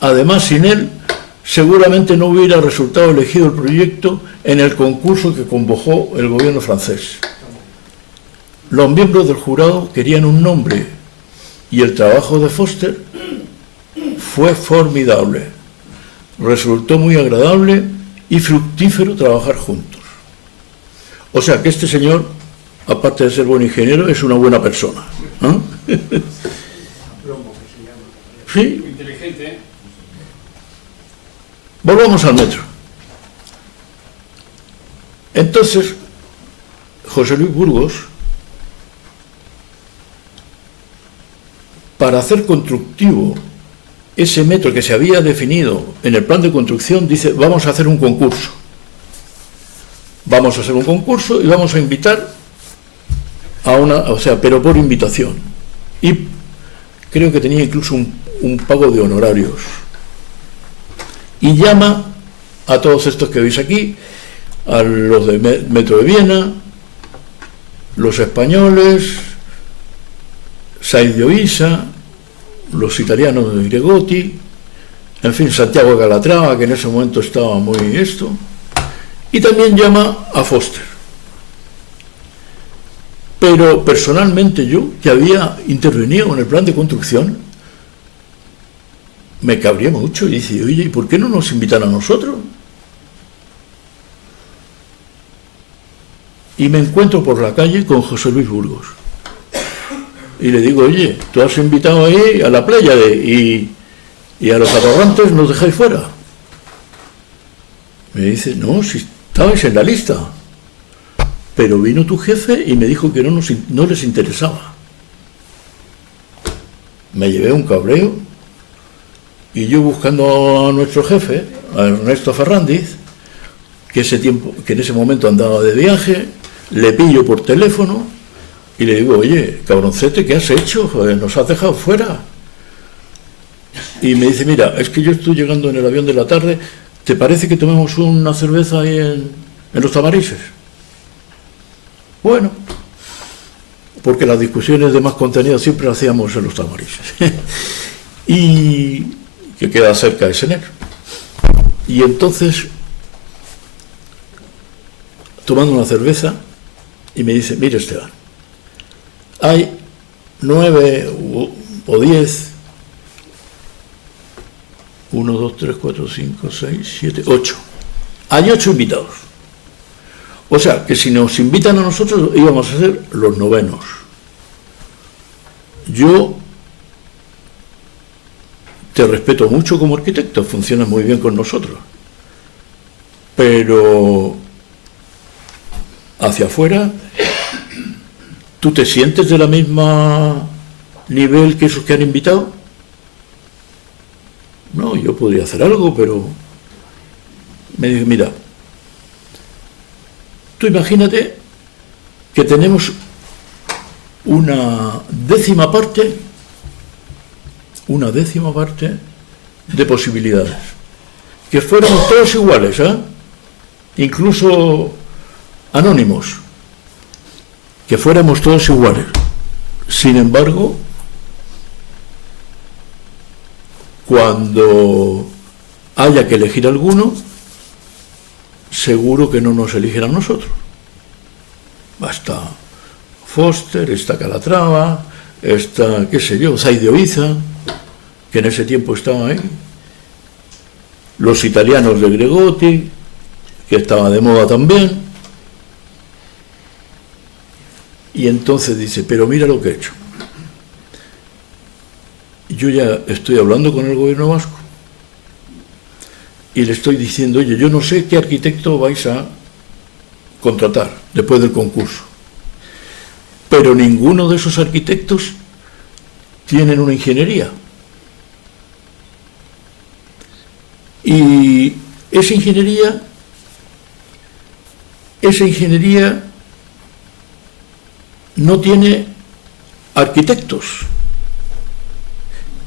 Además, sin él, seguramente no hubiera resultado elegido el proyecto en el concurso que convocó el gobierno francés. Los miembros del jurado querían un nombre y el trabajo de Foster fue formidable. Resultó muy agradable y fructífero trabajar juntos. O sea que este señor, aparte de ser buen ingeniero, es una buena persona. ¿Eh? Sí. Inteligente. Volvamos al metro. Entonces, José Luis Burgos, para hacer constructivo ese metro que se había definido en el plan de construcción, dice, vamos a hacer un concurso. Vamos a hacer un concurso y vamos a invitar a una, o sea, pero por invitación. Y creo que tenía incluso un pago de honorarios. Y llama a todos estos que veis aquí, a los de Metro de Viena, los españoles, Saiz de Oisa, los italianos de Gregotti, en fin, Santiago de Calatrava, que en ese momento estaba muy esto, y también llama a Foster. Pero personalmente yo, que había intervenido en el plan de construcción, me cabría mucho y dice, oye, ¿y por qué no nos invitan a nosotros? Y me encuentro por la calle con José Luis Burgos. Y le digo, oye, tú has invitado ahí a la playa y a los atorrantes nos dejáis fuera. Me dice, no, si estabais en la lista. Pero vino tu jefe y me dijo que no les interesaba. Me llevé un cabreo y yo buscando a nuestro jefe, a Ernesto Ferrandiz, que en ese momento andaba de viaje, le pillo por teléfono y le digo, oye, cabroncete, ¿qué has hecho? Joder, nos has dejado fuera. Y me dice, mira, es que yo estoy llegando en el avión de la tarde, ¿te parece que tomemos una cerveza ahí en los Tamarises? Bueno, porque las discusiones de más contenido siempre las hacíamos en los Tamarises. Y que queda cerca de Sener. Y entonces, tomando una cerveza, y me dice, mire Esteban, hay 9 o 10, 1, 2, 3, 4, 5, 6, 7, 8. Hay 8 invitados. O sea, que si nos invitan a nosotros, íbamos a ser los 9. Yo te respeto mucho como arquitecto, funcionas muy bien con nosotros. Pero hacia afuera, ¿tú te sientes de la misma nivel que esos que han invitado? No, yo podría hacer algo, pero me dice, mira, tú imagínate que tenemos una décima parte de posibilidades. Que fuéramos todos iguales, incluso anónimos, que fuéramos todos iguales. Sin embargo, cuando haya que elegir alguno, seguro que no nos eligen a nosotros. Está Foster, está Calatrava, está, qué sé yo, Zaide Oiza, que en ese tiempo estaba ahí, los italianos de Gregotti, que estaba de moda también. Y entonces dice, pero mira lo que he hecho. Yo ya estoy hablando con el gobierno vasco y le estoy diciendo, oye, yo no sé qué arquitecto vais a contratar después del concurso, pero ninguno de esos arquitectos tienen una ingeniería. Y esa ingeniería no tiene arquitectos.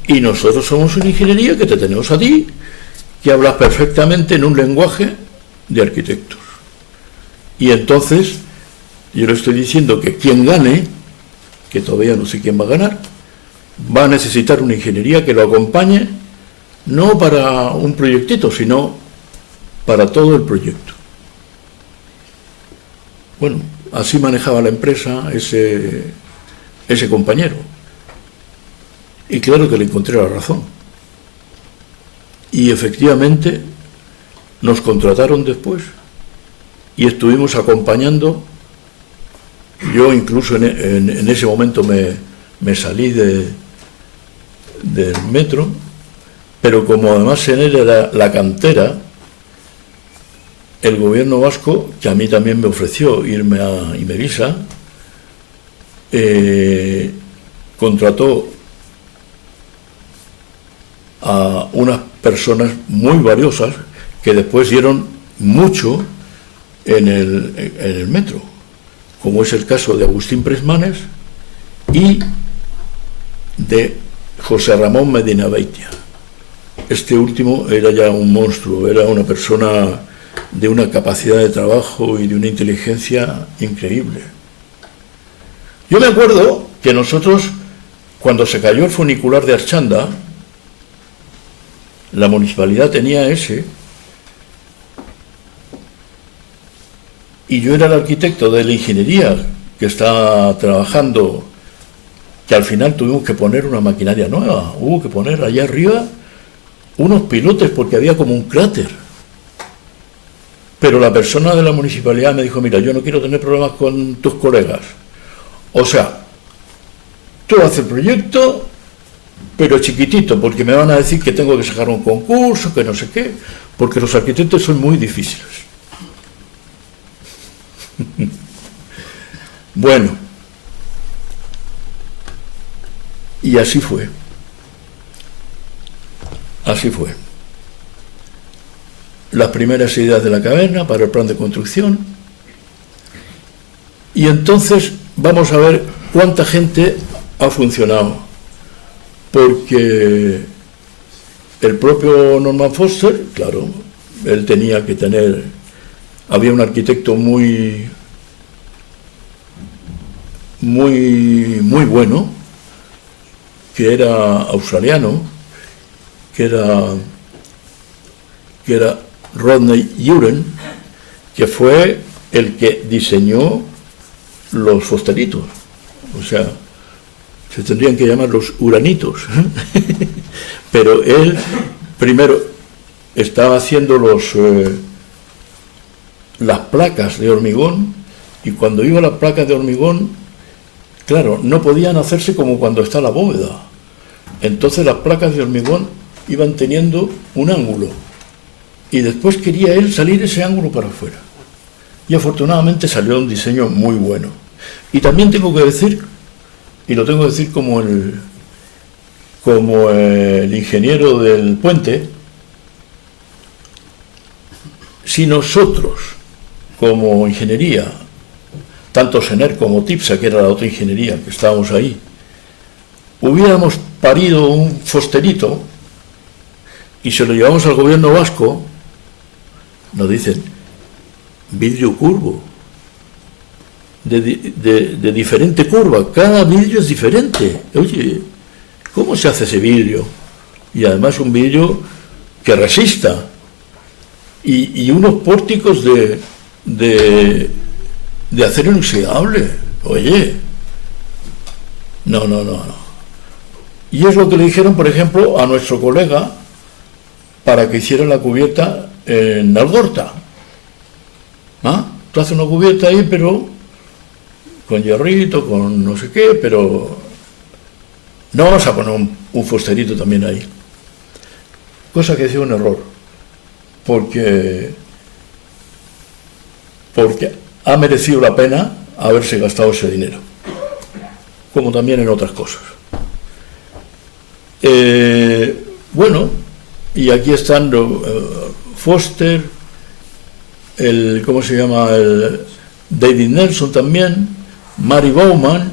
Y nosotros somos una ingeniería que te tenemos a ti, que hablas perfectamente en un lenguaje de arquitectos. Y entonces, yo le estoy diciendo que quien gane, que todavía no sé quién va a ganar, va a necesitar una ingeniería que lo acompañe, no para un proyectito, sino para todo el proyecto. Bueno, así manejaba la empresa ese compañero. Y claro que le encontré la razón. Y efectivamente nos contrataron después y estuvimos acompañando. Yo incluso en ese momento me salí del metro, pero como además en él era la cantera, el gobierno vasco, que a mí también me ofreció irme a Imevisa, contrató a unas personas muy valiosas que después dieron mucho en el metro, como es el caso de Agustín Presmanes y de José Ramón Medina Beitia. Este último era ya un monstruo, era una persona de una capacidad de trabajo y de una inteligencia increíble. Yo me acuerdo que nosotros, cuando se cayó el funicular de Archanda, la municipalidad tenía ese, y yo era el arquitecto de la ingeniería que estaba trabajando, que al final tuvimos que poner una maquinaria nueva, hubo que poner allá arriba unos pilotes porque había como un cráter. Pero la persona de la municipalidad me dijo, mira, yo no quiero tener problemas con tus colegas. O sea, tú haces el proyecto, pero chiquitito, porque me van a decir que tengo que sacar un concurso, que no sé qué, porque los arquitectos son muy difíciles. Bueno, y así fue. Así fue. Las primeras ideas de la caverna para el plan de construcción. Y entonces vamos a ver cuánta gente ha funcionado. Porque el propio Norman Foster, claro, él tenía que tener, había un arquitecto muy bueno, que era australiano, que era Rodney Uren, que fue el que diseñó los fosteritos. O sea, se tendrían que llamar los uranitos. Pero él primero estaba haciendo las placas de hormigón, y cuando iba las placas de hormigón, claro, no podían hacerse como cuando está la bóveda. Entonces las placas de hormigón iban teniendo un ángulo, y después quería él salir ese ángulo para afuera. Y afortunadamente salió un diseño muy bueno. Y también tengo que decir, y lo tengo que decir como el ingeniero del puente, si nosotros, como ingeniería, tanto Sener como TIPSA, que era la otra ingeniería, que estábamos ahí, hubiéramos parido un Fosterito y se lo llevamos al gobierno vasco, nos dicen, vidrio curvo, de diferente curva, cada vidrio es diferente. Oye, ¿cómo se hace ese vidrio? Y además un vidrio que resista, y unos pórticos de acero inoxidable. Oye, no. Y es lo que le dijeron, por ejemplo, a nuestro colega para que hiciera la cubierta en Algorta. Tú haces una cubierta ahí, pero con hierrito, con no sé qué, pero no vas a poner un Fosterito también ahí. Cosa que ha sido un error, porque ha merecido la pena haberse gastado ese dinero, como también en otras cosas. Bueno, y aquí están Foster, ¿cómo se llama? El David Nelson también, Mary Bowman,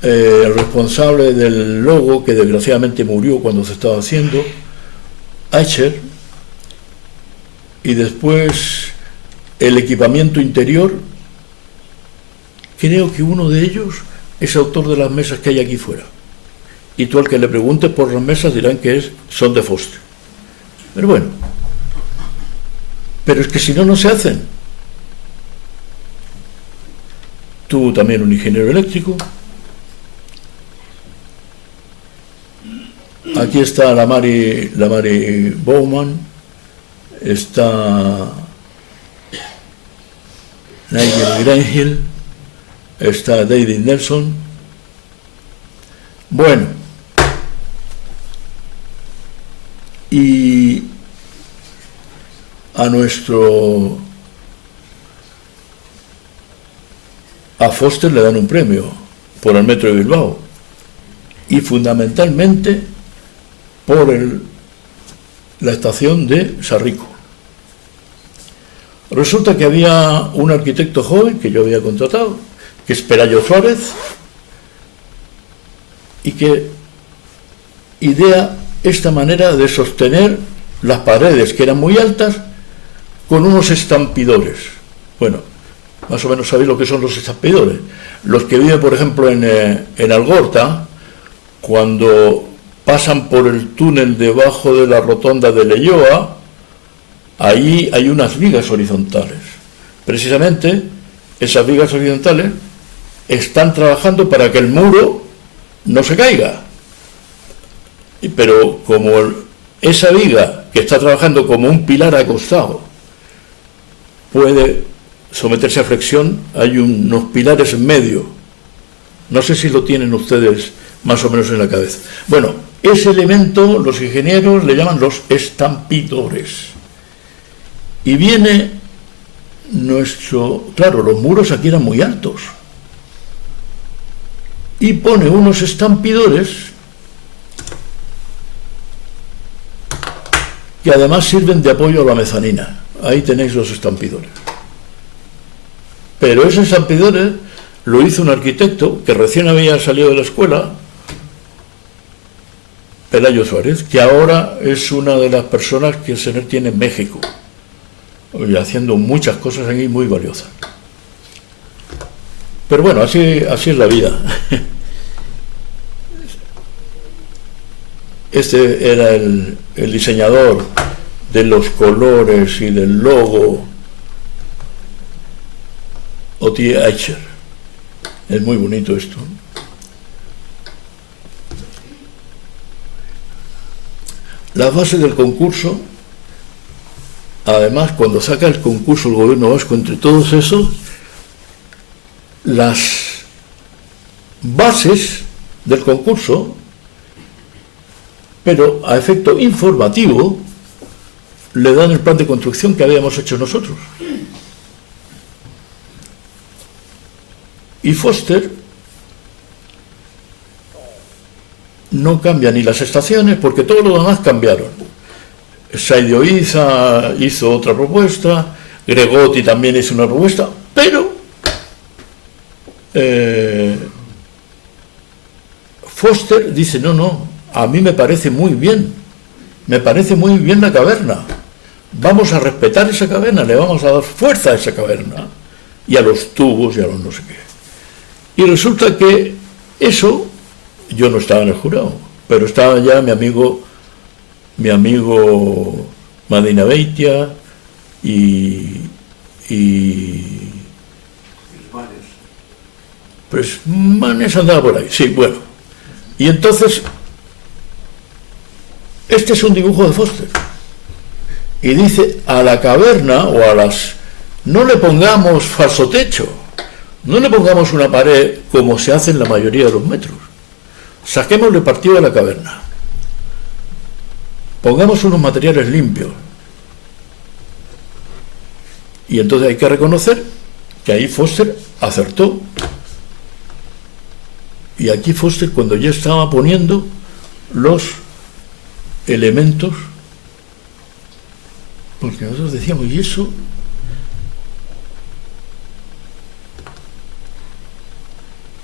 el responsable del logo, que desgraciadamente murió cuando se estaba haciendo, Eicher, y después el equipamiento interior. Creo que uno de ellos es autor de las mesas que hay aquí fuera, y tú al que le preguntes por las mesas dirán que son de Foster. Pero bueno, pero es que si no se hacen. Tú también, un ingeniero eléctrico. Aquí está la Mary Bowman, está Nigel Greenhill, está David Nelson. Bueno, y a Foster le dan un premio por el metro de Bilbao, y fundamentalmente por la estación de Sarrico. Resulta que había un arquitecto joven que yo había contratado, que es Pelayo Suárez, y que idea esta manera de sostener las paredes, que eran muy altas, con unos estampidores. Bueno, más o menos sabéis lo que son los estampidores. Los que viven, por ejemplo, en Algorta, cuando pasan por el túnel debajo de la rotonda de Leioa, ahí hay unas vigas horizontales. Precisamente esas vigas horizontales están trabajando para que el muro no se caiga. Pero como esa viga, que está trabajando como un pilar acostado, puede someterse a flexión, hay unos pilares en medio. No sé si lo tienen ustedes más o menos en la cabeza. Bueno, ese elemento los ingenieros le llaman los estampidores. Y viene claro, los muros aquí eran muy altos, y pone unos estampidores que además sirven de apoyo a la mezanina. Ahí tenéis los estampidores. Pero esos estampidores lo hizo un arquitecto que recién había salido de la escuela, Pelayo Suárez, que ahora es una de las personas que el Sener tiene en México, y haciendo muchas cosas aquí muy valiosas. Pero bueno, así es la vida. Este era el diseñador de los colores y del logo, Oti Eicher. Es muy bonito esto. La base del concurso, además, cuando saca el concurso el gobierno vasco, entre todos esos, las bases del concurso, pero a efecto informativo, le dan el plan de construcción que habíamos hecho nosotros. Y Foster no cambia ni las estaciones, porque todo lo demás cambiaron. Saidio hizo otra propuesta, Gregotti también hizo una propuesta, Pero Foster dice, no, a mí me parece muy bien la caverna. Vamos a respetar esa caverna, le vamos a dar fuerza a esa caverna y a los tubos y a los no sé qué. Y resulta que eso, yo no estaba en el jurado, pero estaba ya mi amigo Madinabeitia y pues Manes andaba por ahí, sí, bueno. Y entonces, este es un dibujo de Foster. Y dice, a la caverna o a las... no le pongamos falso techo, no le pongamos una pared como se hace en la mayoría de los metros. Saquémosle partido a la caverna. Pongamos unos materiales limpios. Y entonces hay que reconocer que ahí Foster acertó. Y aquí Foster, cuando ya estaba poniendo los elementos, porque nosotros decíamos, ¿y eso?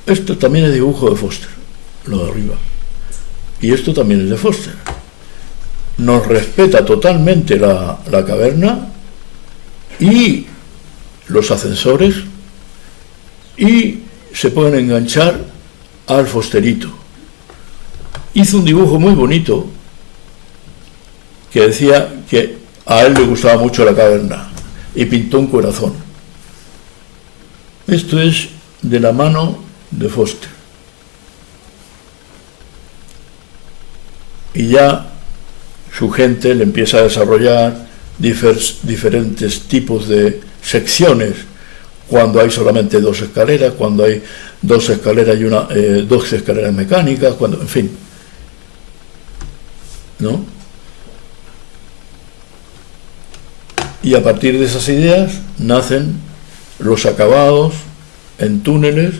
Esto también es dibujo de Foster, lo de arriba. Y esto también es de Foster. Nos respeta totalmente la caverna y los ascensores, y se pueden enganchar al Fosterito. Hizo un dibujo muy bonito que decía que a él le gustaba mucho la caverna y pintó un corazón. Esto es de la mano de Foster. Y ya su gente le empieza a desarrollar diferentes tipos de secciones, cuando hay solamente 2 escaleras, cuando hay 2 escaleras y 2 escaleras mecánicas, cuando, en fin, ¿no? Y a partir de esas ideas nacen los acabados en túneles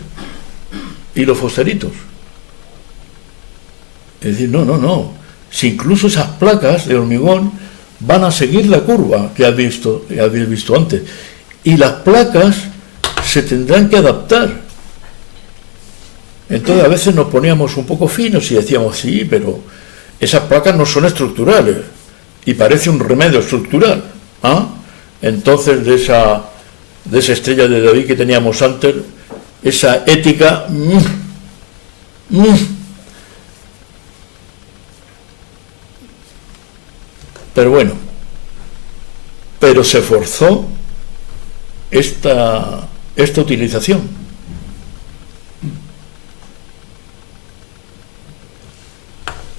y los fosteritos. Es decir, no, si incluso esas placas de hormigón van a seguir la curva que habéis visto antes, y las placas se tendrán que adaptar. Entonces a veces nos poníamos un poco finos y decíamos, sí, pero esas placas no son estructurales y parece un remedio estructural. Entonces de esa estrella de David que teníamos antes, esa ética, pero bueno, pero se forzó esta utilización.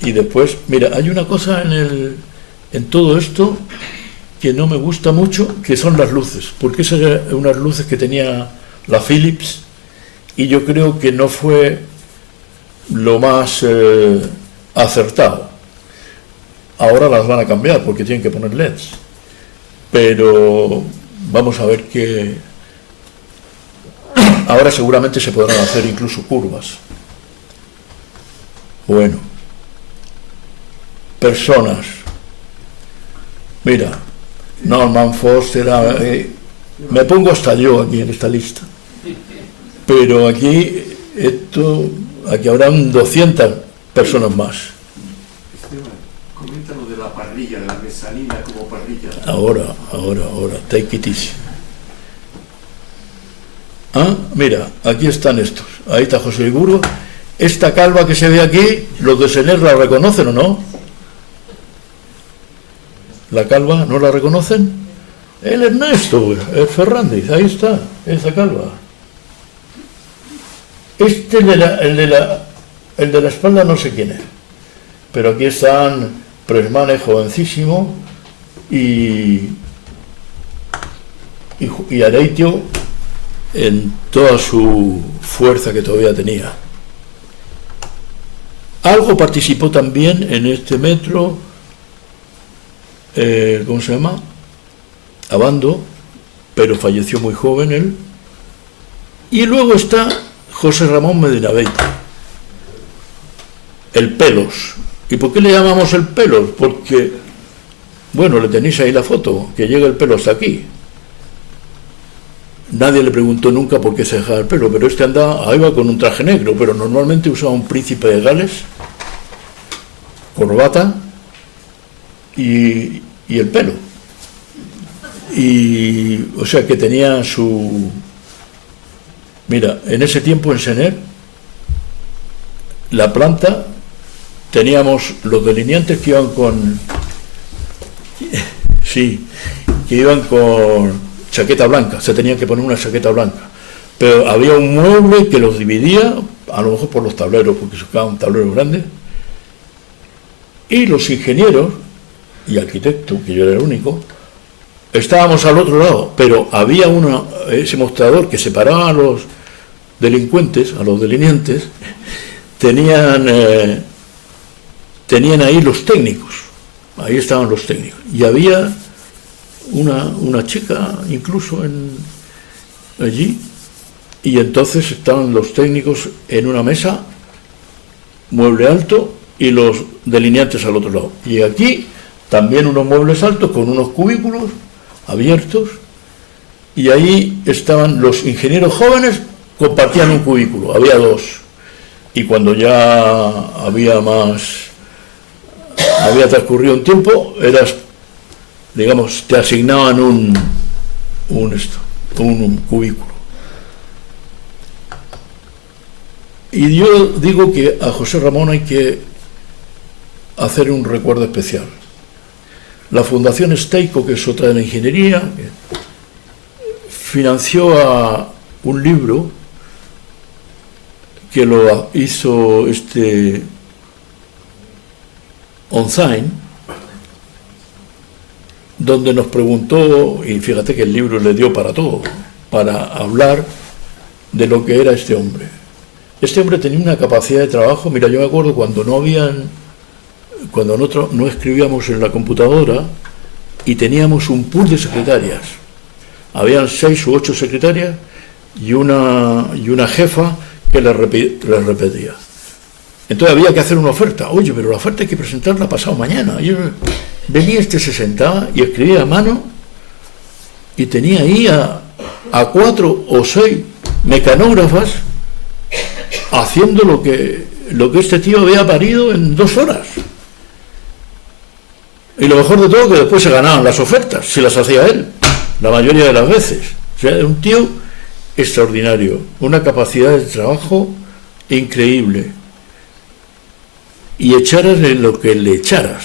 Y después, mira, hay una cosa en todo esto que no me gusta mucho, que son las luces, porque esas eran unas luces que tenía la Philips y yo creo que no fue lo más acertado. Ahora las van a cambiar porque tienen que poner LEDs, pero vamos a ver que ahora seguramente se podrán hacer incluso curvas. Bueno, personas. Mira, Norman Foster, me pongo hasta yo aquí en esta lista, pero aquí habrán 200 personas más. Comenta lo de la parrilla, de la mesanina como parrilla. Ahora, take it easy. Mira, aquí están estos. Ahí está José Liburo. Esta calva que se ve aquí, los de Sener la reconocen o no. La calva, ¿no la reconocen? El Ernesto, el Fernández, ahí está, esa calva. El de la espalda no sé quién es, pero aquí están Presmane, jovencísimo, y Areitio en toda su fuerza que todavía tenía. Algo participó también en este metro, ¿cómo se llama? Abando, pero falleció muy joven él. Y luego está José Ramón Medinabeitia, el Pelos. ¿Y por qué le llamamos el Pelos? Porque, bueno, le tenéis ahí la foto, que llega el pelo hasta aquí. nadie le preguntó nunca por qué se dejaba el pelo, pero este iba con un traje negro, pero normalmente usaba un príncipe de Gales, corbata y el pelo. Y, o sea, que tenía su... Mira, en ese tiempo en Sener, la planta, teníamos los delineantes que iban con... Sí, que iban con chaqueta blanca, se tenía que poner una chaqueta blanca. Pero había un mueble que los dividía, a lo mejor por los tableros, porque se usaban tableros grandes. Y los ingenieros y arquitectos, que yo era el único, estábamos al otro lado, pero había ese mostrador que separaba a los delincuentes, a los delineantes, tenían ahí los técnicos, ahí estaban los técnicos. Y había una chica incluso allí, y entonces estaban los técnicos en una mesa, mueble alto, y los delineantes al otro lado. Y aquí también unos muebles altos con unos cubículos abiertos, y ahí estaban los ingenieros jóvenes, compartían un cubículo, había dos, y cuando ya había transcurrido un tiempo, digamos, te asignaban un cubículo. Y yo digo que a José Ramón hay que hacer un recuerdo especial. La Fundación Steico, que es otra de la ingeniería, financió a un libro que lo hizo Onzain, donde nos preguntó, y fíjate que el libro le dio para todo, para hablar de lo que era este hombre. Este hombre tenía una capacidad de trabajo. Mira, yo me acuerdo cuando nosotros no escribíamos en la computadora y teníamos un pool de secretarias. Habían 6 u 8 secretarias y una jefa que les repetía. Entonces había que hacer una oferta. Oye, pero la oferta hay que presentarla pasado mañana. Y venía se sentaba y escribía a mano, y tenía ahí a 4 o 6 mecanógrafas haciendo lo que este tío había parido en 2 horas. Y lo mejor de todo, que después se ganaban las ofertas, si las hacía él, la mayoría de las veces. O sea, era un tío extraordinario, una capacidad de trabajo increíble. Y echaras lo que le echaras.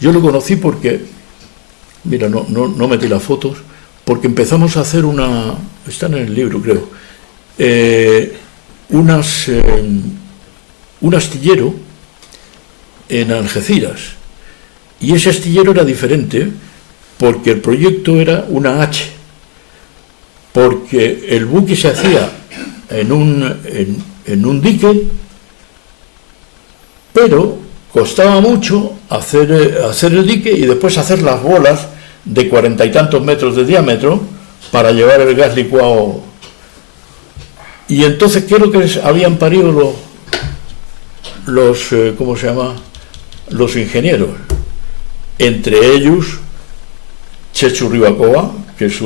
Yo lo conocí porque, mira, no metí las fotos, porque empezamos a hacer están en el libro, creo, un astillero en Algeciras. Y ese astillero era diferente porque el proyecto era una H, porque el buque se hacía en un dique, pero costaba mucho hacer el dique y después hacer las bolas de 40 y tantos metros de diámetro para llevar el gas licuado. Y entonces, ¿qué es lo que les habían parido los ingenieros? Entre ellos, Chechu Ribacoa, que es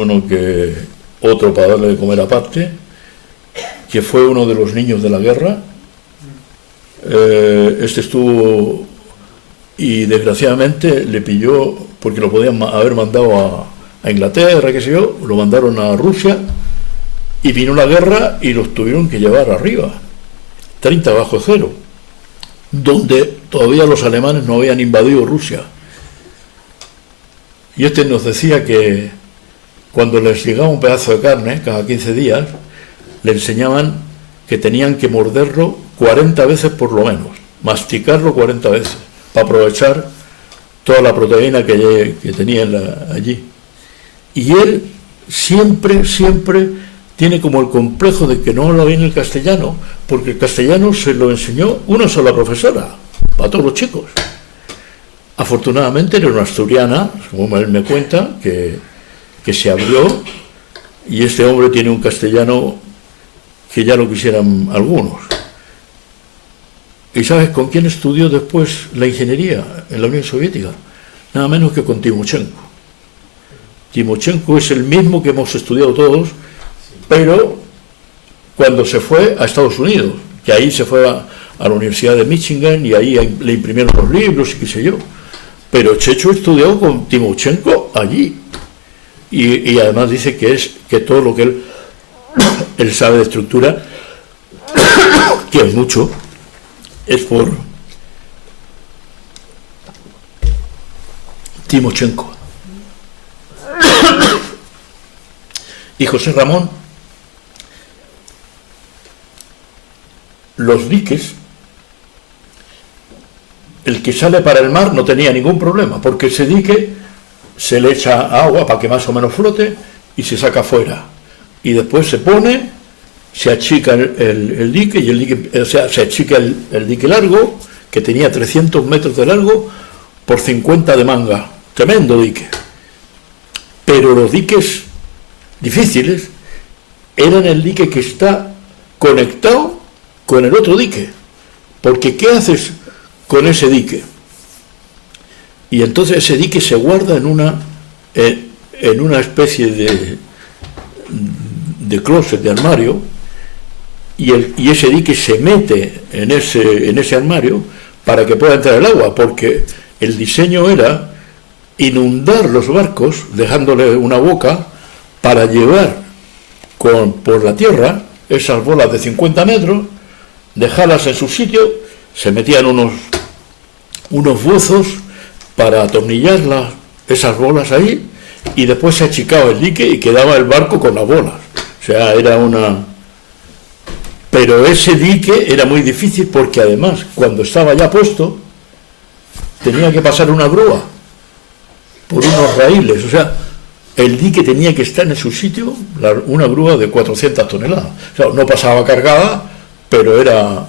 otro para darle de comer aparte, que fue uno de los niños de la guerra. Estuvo, y desgraciadamente le pilló, porque lo podían haber mandado a Inglaterra, qué sé yo, lo mandaron a Rusia, y vino la guerra y los tuvieron que llevar arriba, 30 bajo cero, donde todavía los alemanes no habían invadido Rusia. Y nos decía que cuando les llegaba un pedazo de carne, cada 15 días, le enseñaban que tenían que morderlo 40 veces por lo menos, masticarlo 40 veces, para aprovechar toda la proteína que tenía allí. Y él siempre tiene como el complejo de que no habla bien el castellano, porque el castellano se lo enseñó una sola profesora, para todos los chicos. Afortunadamente era una asturiana, como él me cuenta, que se abrió, y este hombre tiene un castellano que ya lo quisieran algunos. ¿Y sabes con quién estudió después la ingeniería en la Unión Soviética? Nada menos que con Timochenko. Timochenko es el mismo que hemos estudiado todos, pero cuando se fue a Estados Unidos, que ahí se fue a la Universidad de Michigan y ahí le imprimieron los libros y qué sé yo. Pero Checho estudió con Timochenko allí. Y además dice que todo lo que él sabe de estructura, que es mucho, es por Timochenko. Y José Ramón, los diques, el que sale para el mar no tenía ningún problema, porque ese dique se le echa agua para que más o menos flote y se saca fuera. Y después se pone, se achica el dique, y el dique, o sea, se achica el dique largo, que tenía 300 metros de largo, por 50 de manga. Tremendo dique. Pero los diques difíciles eran el dique que está conectado con el otro dique. Porque ¿qué haces con ese dique? Y entonces ese dique se guarda en una especie de closet, de armario, y ese dique se mete en ese armario para que pueda entrar el agua, porque el diseño era inundar los barcos, dejándole una boca, para llevar por la tierra esas bolas de 50 metros, dejarlas en su sitio, se metían unos buzos para atornillar esas bolas ahí, y después se achicaba el dique y quedaba el barco con las bolas. O sea, era una... Pero ese dique era muy difícil porque además, cuando estaba ya puesto, tenía que pasar una grúa por unos raíles. O sea, el dique tenía que estar en su sitio, una grúa de 400 toneladas. O sea, no pasaba cargada, pero era...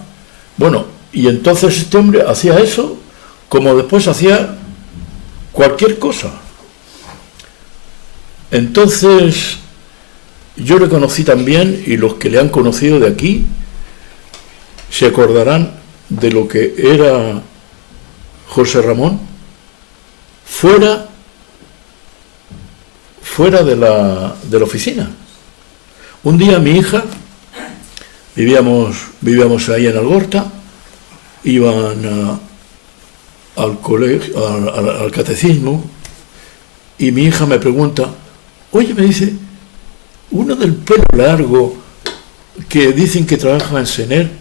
Bueno, y entonces este hombre hacía eso, como después hacía cualquier cosa. Entonces, yo le conocí también, y los que le han conocido de aquí se acordarán de lo que era José Ramón fuera de la oficina. Un día mi hija, vivíamos ahí en Algorta, iban al colegio, al catecismo, y mi hija me pregunta, oye, me dice, uno del pelo largo que dicen que trabaja en Sener,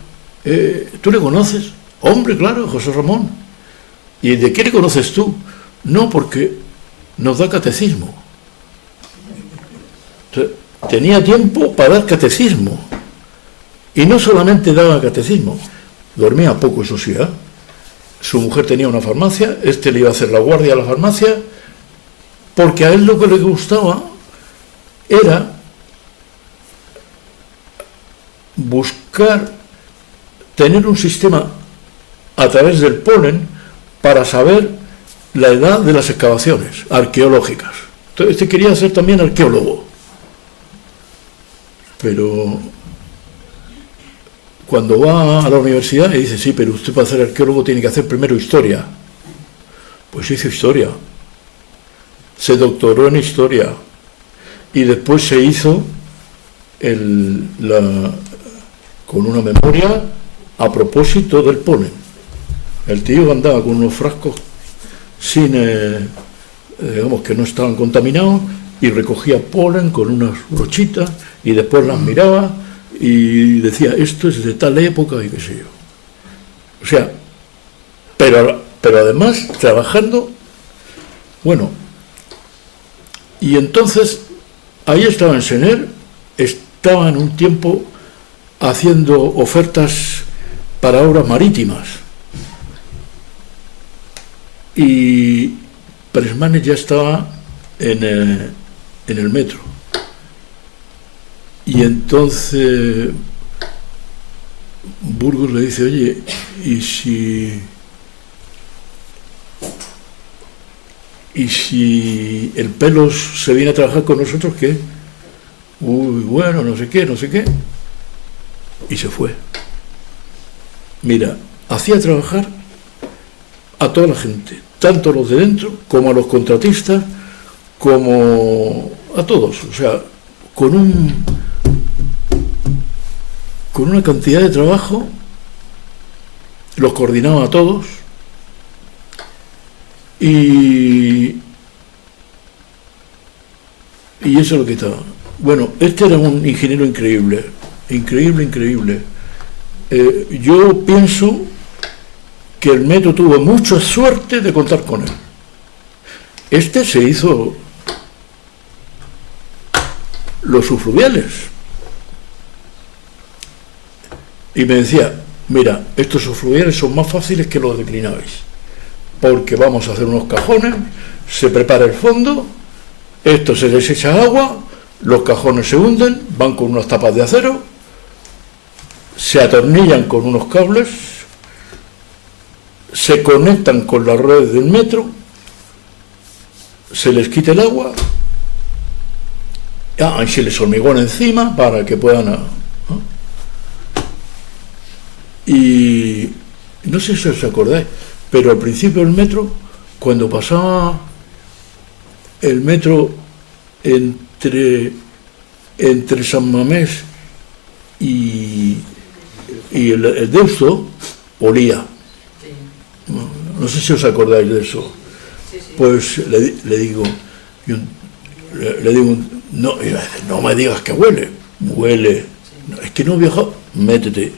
¿tú le conoces? Hombre, claro, José Ramón. ¿Y de qué le conoces tú? No, porque nos da catecismo. Entonces, tenía tiempo para dar catecismo. Y no solamente daba catecismo, dormía poco, eso sí, ¿eh? Su mujer tenía una farmacia, le iba a hacer la guardia a la farmacia, porque a él lo que le gustaba era buscar, tener un sistema a través del polen para saber la edad de las excavaciones arqueológicas. Entonces quería ser también arqueólogo. Pero cuando va a la universidad y dice, sí, pero usted para ser arqueólogo tiene que hacer primero historia. Pues hizo historia. Se doctoró en historia. Y después se hizo con una memoria a propósito del polen. El tío andaba con unos frascos digamos que no estaban contaminados, y recogía polen con unas brochitas y después las miraba y decía, esto es de tal época y qué sé yo. O sea, pero además trabajando, bueno, y entonces ahí estaba en Sener, estaba en un tiempo haciendo ofertas para obras marítimas, y Presmanes ya estaba en el metro, y entonces Burgos le dice, oye, ¿y si el Pelos se viene a trabajar con nosotros, qué? Uy, bueno, no sé qué, y se fue. Mira, hacía trabajar a toda la gente, tanto a los de dentro como a los contratistas, como a todos, o sea, con con una cantidad de trabajo, los coordinaba a todos y eso es lo que estaba. Bueno, este era un ingeniero increíble, increíble. Yo pienso que el metro tuvo mucha suerte de contar con él. Este se hizo los subfluviales y me decía, mira, estos subfluviales son más fáciles que los declinabais, porque vamos a hacer unos cajones, se prepara el fondo, esto se les echa agua, los cajones se hunden, van con unas tapas de acero, se atornillan con unos cables, se conectan con las redes del metro, se les quita el agua, y se les hormigona encima para que puedan... ¿no? Y no sé si os acordáis, pero al principio del metro, cuando pasaba el metro entre San Mamés y el Deusto, olía. No sé si os acordáis de eso. Pues le digo, no me digas que huele. Es que no he viajado, métete.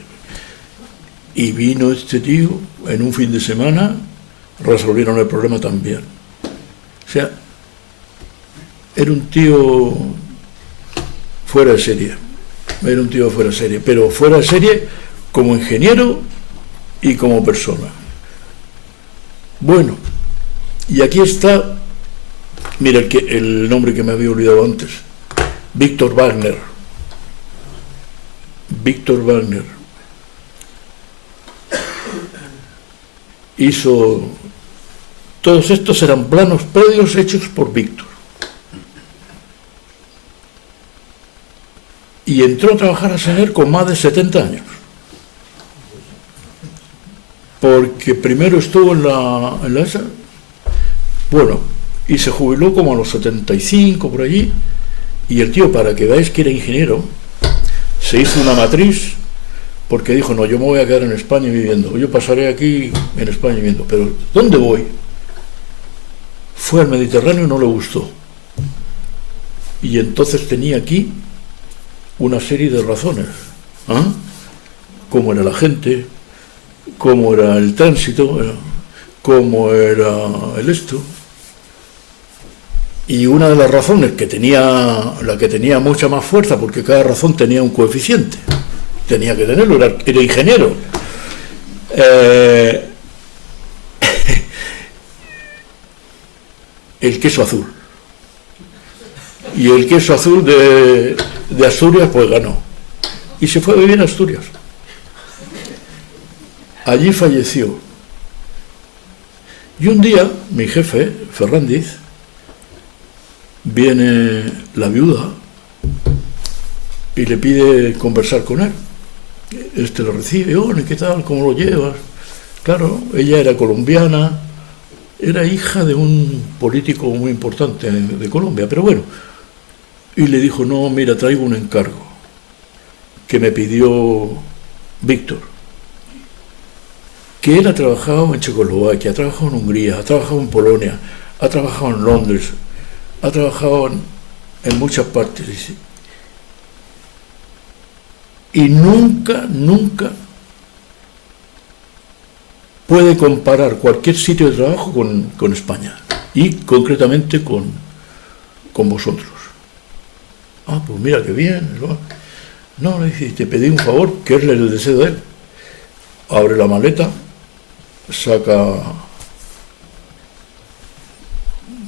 Y vino este tío en un fin de semana, resolvieron el problema también. O sea, era un tío fuera de serie. Pero fuera de serie como ingeniero y como persona. Bueno, y aquí está, mira el nombre que me había olvidado antes, Víctor Wagner. Hizo, todos estos eran planos previos hechos por Víctor. Y entró a trabajar a Sener con más de 70 años. Porque primero estuvo en la ESA, bueno, y se jubiló como a los 75 por allí, y el tío, para que veáis que era ingeniero, se hizo una matriz, porque dijo, no, yo me voy a quedar en España viviendo, yo pasaré aquí en España viviendo, pero ¿dónde voy? Fue al Mediterráneo y no le gustó. Y entonces tenía aquí una serie de razones, cómo era la gente, cómo era el tránsito, cómo era el esto. Y una de las razones que tenía, la que tenía mucha más fuerza, porque cada razón tenía un coeficiente, tenía que tenerlo, era ingeniero. El queso azul. Y el queso azul de Asturias pues ganó. Y se fue a vivir a Asturias. Allí falleció. Y un día, mi jefe, Ferrandiz, viene la viuda y le pide conversar con él. Lo recibe, hola, ¿qué tal? ¿Cómo lo llevas? Claro, ella era colombiana, era hija de un político muy importante de Colombia, pero bueno. Y le dijo, no, mira, traigo un encargo que me pidió Víctor, que él ha trabajado en Checoslovaquia, ha trabajado en Hungría, ha trabajado en Polonia, ha trabajado en Londres, ha trabajado en muchas partes, dice. Y nunca puede comparar cualquier sitio de trabajo con España, y concretamente con vosotros. Ah, pues mira qué bien. No, le dice, te pedí un favor, que es el deseo de él. Abre la maleta, saca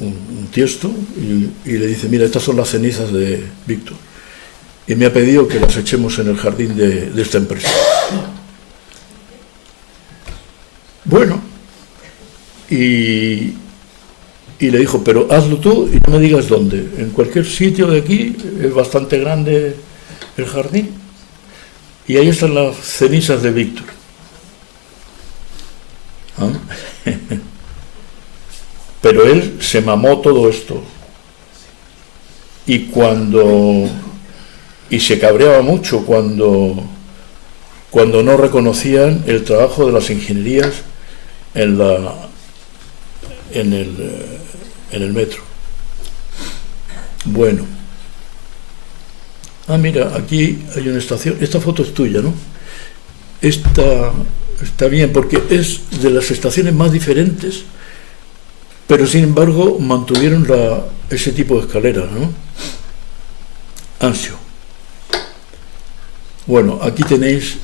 un tiesto y le dice, mira, estas son las cenizas de Víctor. Y me ha pedido que las echemos en el jardín de esta empresa. Bueno, y le dijo, pero hazlo tú y no me digas dónde. En cualquier sitio de aquí, es bastante grande el jardín. Y ahí están las cenizas de Víctor. Pero él se mamó todo esto. Y se cabreaba mucho cuando cuando no reconocían el trabajo de las ingenierías en el metro. Bueno. Ah, mira, aquí hay una estación. Esta foto es tuya, ¿no? Esta está bien porque es de las estaciones más diferentes, pero sin embargo mantuvieron ese tipo de escaleras, ¿no? Ansio. Bueno, aquí tenéis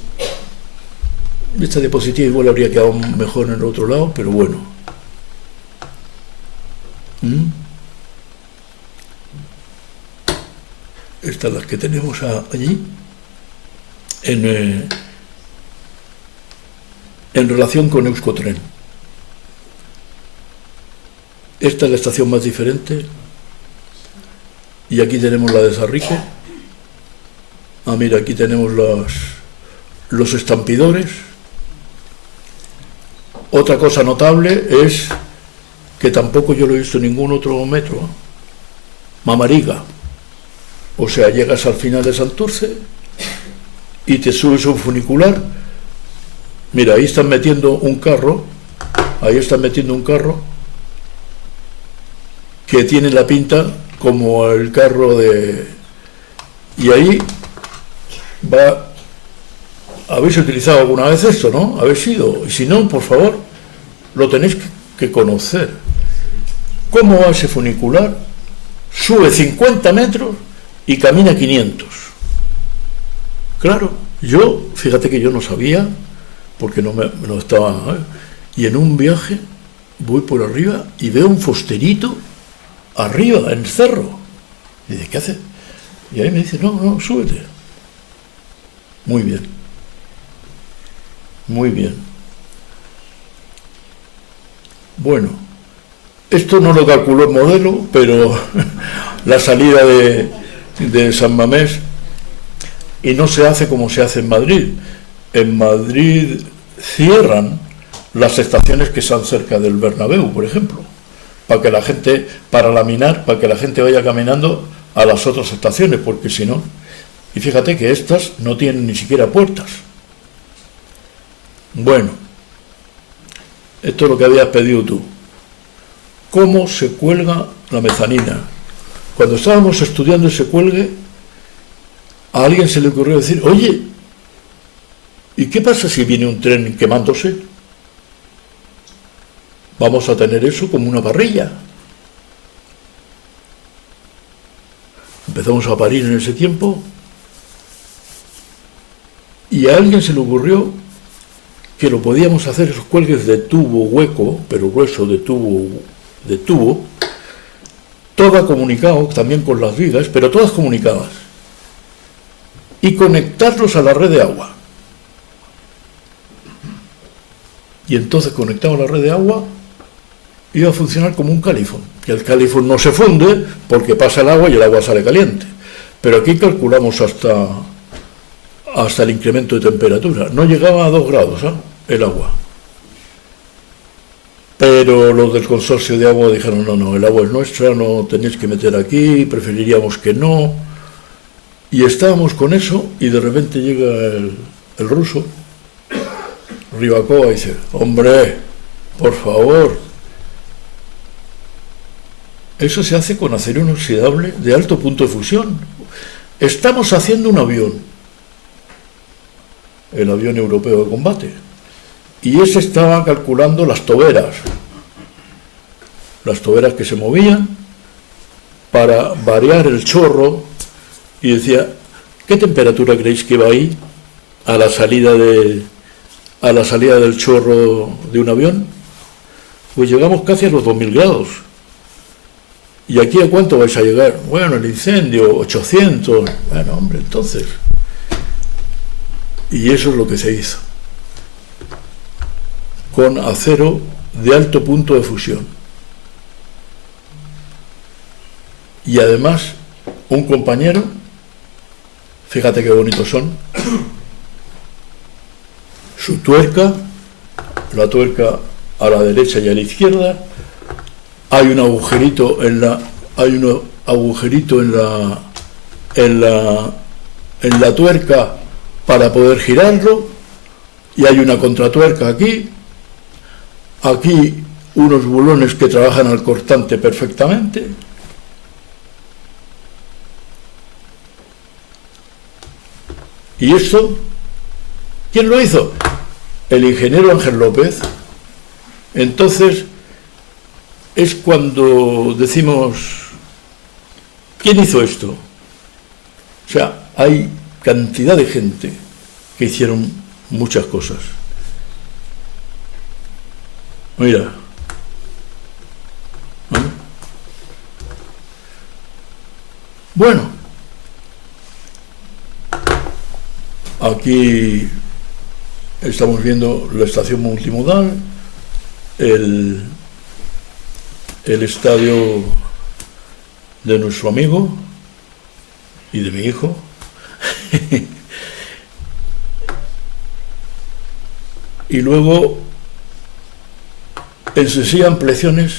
esta diapositiva, igual habría quedado mejor en el otro lado, pero bueno. Estas las que tenemos allí en relación con Euskotren. Esta es la estación más diferente y aquí tenemos la de Sarrique. Ah, mira, aquí tenemos los estampidores. Otra cosa notable es que tampoco yo lo he visto en ningún otro metro, ¿eh? Mamariga. O sea, llegas al final de Santurce y te subes a un funicular. Mira, ahí están metiendo un carro, que tiene la pinta como el carro de... Y ahí va... ¿Habéis utilizado alguna vez esto, no? ¿Habéis ido? Y si no, por favor, lo tenéis que conocer. ¿Cómo va ese funicular? Sube 50 metros y camina 500. Claro, fíjate que yo no sabía, porque no estaba... Y en un viaje voy por arriba y veo un fosterito arriba, en el cerro. Y dice, ¿qué hace? Y ahí me dice, no, súbete. Muy bien. Muy bien. Bueno, esto no lo calculó el modelo, pero la salida de San Mamés, y no se hace como se hace en Madrid. En Madrid cierran las estaciones que están cerca del Bernabéu, por ejemplo, para que la gente vaya caminando a las otras estaciones, porque si no... Y fíjate que estas no tienen ni siquiera puertas. Bueno, esto es lo que habías pedido tú. ¿Cómo se cuelga la mezanina? Cuando estábamos estudiando ese cuelgue, a alguien se le ocurrió decir, oye, ¿y qué pasa si viene un tren quemándose? Vamos a tener eso como una parrilla. Empezamos a parir en ese tiempo y a alguien se le ocurrió que lo podíamos hacer esos cuelgues de tubo hueco, pero grueso de tubo, todo comunicado también con las vigas, pero todas comunicadas, y conectarlos a la red de agua. Y entonces, conectado a la red de agua, iba a funcionar como un califón, que el califón no se funde porque pasa el agua y el agua sale caliente. Pero aquí calculamos hasta el incremento de temperatura. No llegaba a 2 grados, ¿eh? El agua. Pero los del consorcio de agua dijeron, no, el agua es nuestra, no tenéis que meter aquí, preferiríamos que no. Y estábamos con eso y de repente llega el ruso, Ribacoa, y dice, hombre, por favor, eso se hace con acero inoxidable de alto punto de fusión. Estamos haciendo un avión, el avión europeo de combate, y ese estaba calculando las toberas que se movían para variar el chorro, y decía, ¿qué temperatura creéis que va ahí a la salida del chorro de un avión? Pues llegamos casi a los 2000 grados. ¿Y aquí a cuánto vais a llegar? Bueno, el incendio, 800. Bueno, hombre, entonces. Y eso es lo que se hizo. Con acero de alto punto de fusión. Y además, un compañero, fíjate qué bonitos son, su tuerca, la tuerca a la derecha y a la izquierda, hay un agujerito en la tuerca para poder girarlo, y hay una contratuerca aquí unos bulones que trabajan al cortante perfectamente. ¿Y esto? ¿Quién lo hizo? El ingeniero Ángel López. Entonces, es cuando decimos, ¿quién hizo esto? O sea, hay cantidad de gente que hicieron muchas cosas. Mira. Bueno, aquí estamos viendo la estación multimodal, el estadio de nuestro amigo y de mi hijo. Y luego, en sus ampliaciones,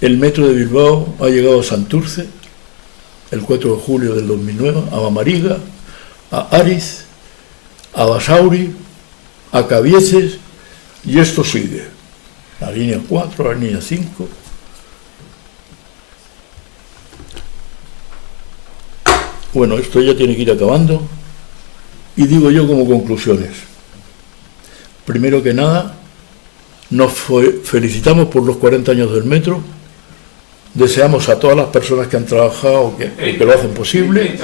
el metro de Bilbao ha llegado a Santurce, el 4 de julio del 2009, a Mamariga, a Ariz, a Basauri, a Cabieces, y esto sigue. La línea 4, la línea 5. Bueno, esto ya tiene que ir acabando. Y digo yo como conclusiones. Primero que nada, nos felicitamos por los 40 años del metro. Deseamos a todas las personas que han trabajado que lo hacen posible.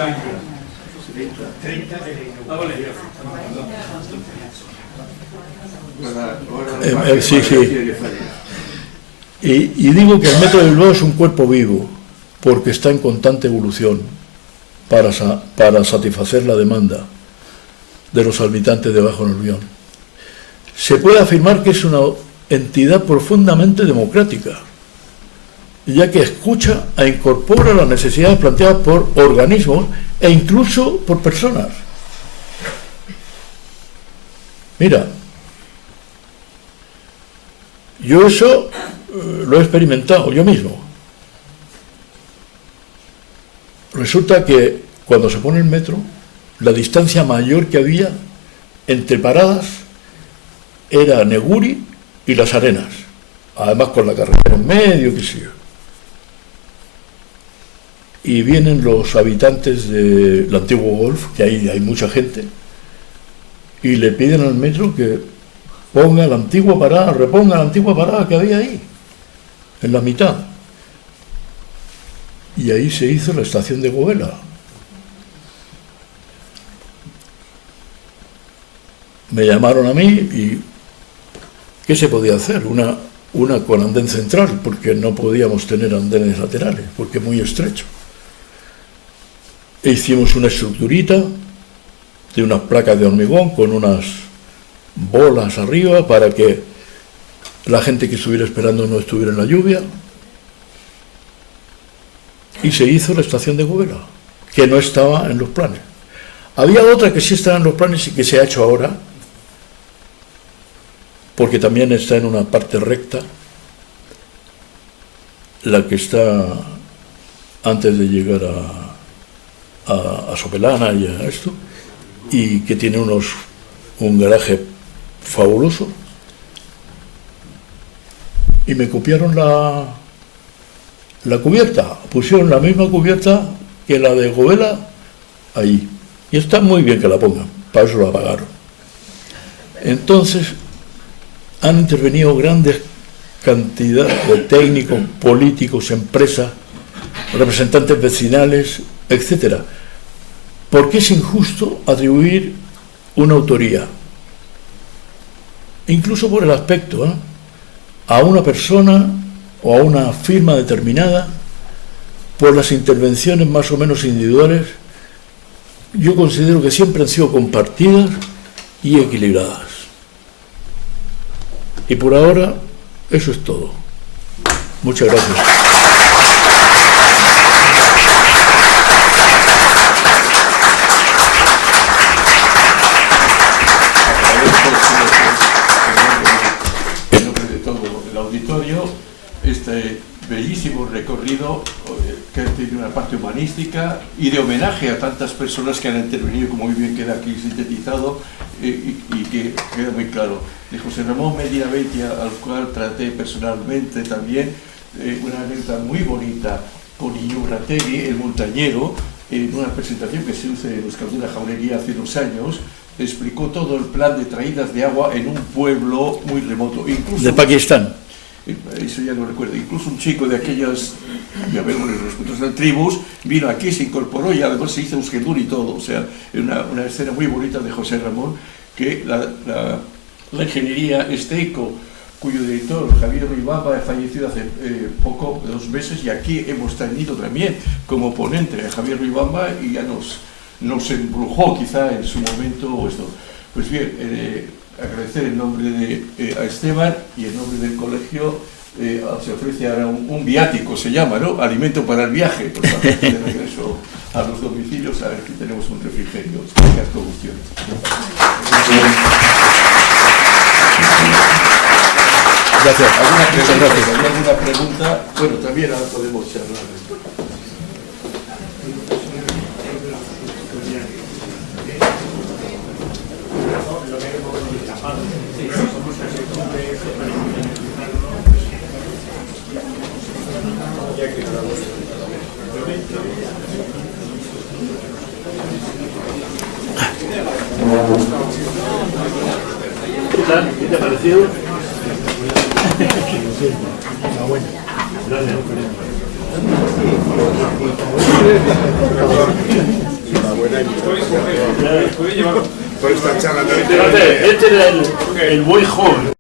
Sí. Y digo que el metro de Bilbao es un cuerpo vivo, porque está en constante evolución para satisfacer la demanda de los habitantes de Bajo Nervión. Se puede afirmar que es una entidad profundamente democrática, ya que escucha e incorpora las necesidades planteadas por organismos e incluso por personas. Mira, yo eso lo he experimentado yo mismo. Resulta que cuando se pone el metro, la distancia mayor que había entre paradas era Neguri y Las Arenas, además con la carretera en medio, qué sé yo. Y vienen los habitantes del antiguo Golf, que ahí hay mucha gente, y le piden al metro que ponga la antigua parada, reponga la antigua parada que había ahí, en la mitad. Y ahí se hizo la estación de Govela. Me llamaron a mí y ¿qué se podía hacer? Una con andén central, porque no podíamos tener andenes laterales, porque es muy estrecho. E hicimos una estructurita de unas placas de hormigón con unas bolas arriba para que la gente que estuviera esperando no estuviera en la lluvia. Y se hizo la estación de Govela, que no estaba en los planes. Había otra que sí estaba en los planes y que se ha hecho ahora, porque también está en una parte recta, la que está antes de llegar a Sopelana y a esto, y que tiene un garaje fabuloso. Y me copiaron la cubierta, pusieron la misma cubierta que la de Govela ahí. Y está muy bien que la pongan, para eso la pagaron. Entonces, han intervenido grandes cantidades de técnicos, políticos, empresas, representantes vecinales, etc. Porque es injusto atribuir una autoría, incluso por el aspecto, a una persona o a una firma determinada, por las intervenciones más o menos individuales. Yo considero que siempre han sido compartidas y equilibradas. Y por ahora, eso es todo. Muchas gracias. En nombre de todo el auditorio, este bellísimo recorrido que tiene una parte humanística y de homenaje a tantas personas que han intervenido, como muy bien queda aquí sintetizado, y que queda muy claro. De José Ramón Medina Beitia, al cual traté personalmente también, una anécdota muy bonita con Iñurrategui, el montañero, en una presentación que se hizo en Euskalduna Jaureguía hace 2 años, explicó todo el plan de traídas de agua en un pueblo muy remoto. Incluso, de Pakistán. Eso ya no recuerdo. Incluso un chico de aquellas, ya vemos los de tribus, vino aquí, se incorporó y además se hizo Euskalduna y todo. O sea, una escena muy bonita de José Ramón, que la ingeniería Esteico, cuyo director, Javier Ruibamba, ha fallecido hace poco, 2 meses, y aquí hemos tenido también como ponente a Javier Ruibamba y ya nos embrujó quizá en su momento esto. Pues bien, agradecer en nombre de a Esteban y en nombre del colegio, se ofrece ahora un viático, se llama, ¿no? Alimento para el viaje, por favor, de regreso a los domicilios. A ver, aquí tenemos un refrigerio, las producciones. Gracias. ¿Alguna pregunta? Bueno, también ahora podemos charlar. ¿Qué tal? ¿Qué te ha parecido? Gracias. Por esta charla. Este era el boy home.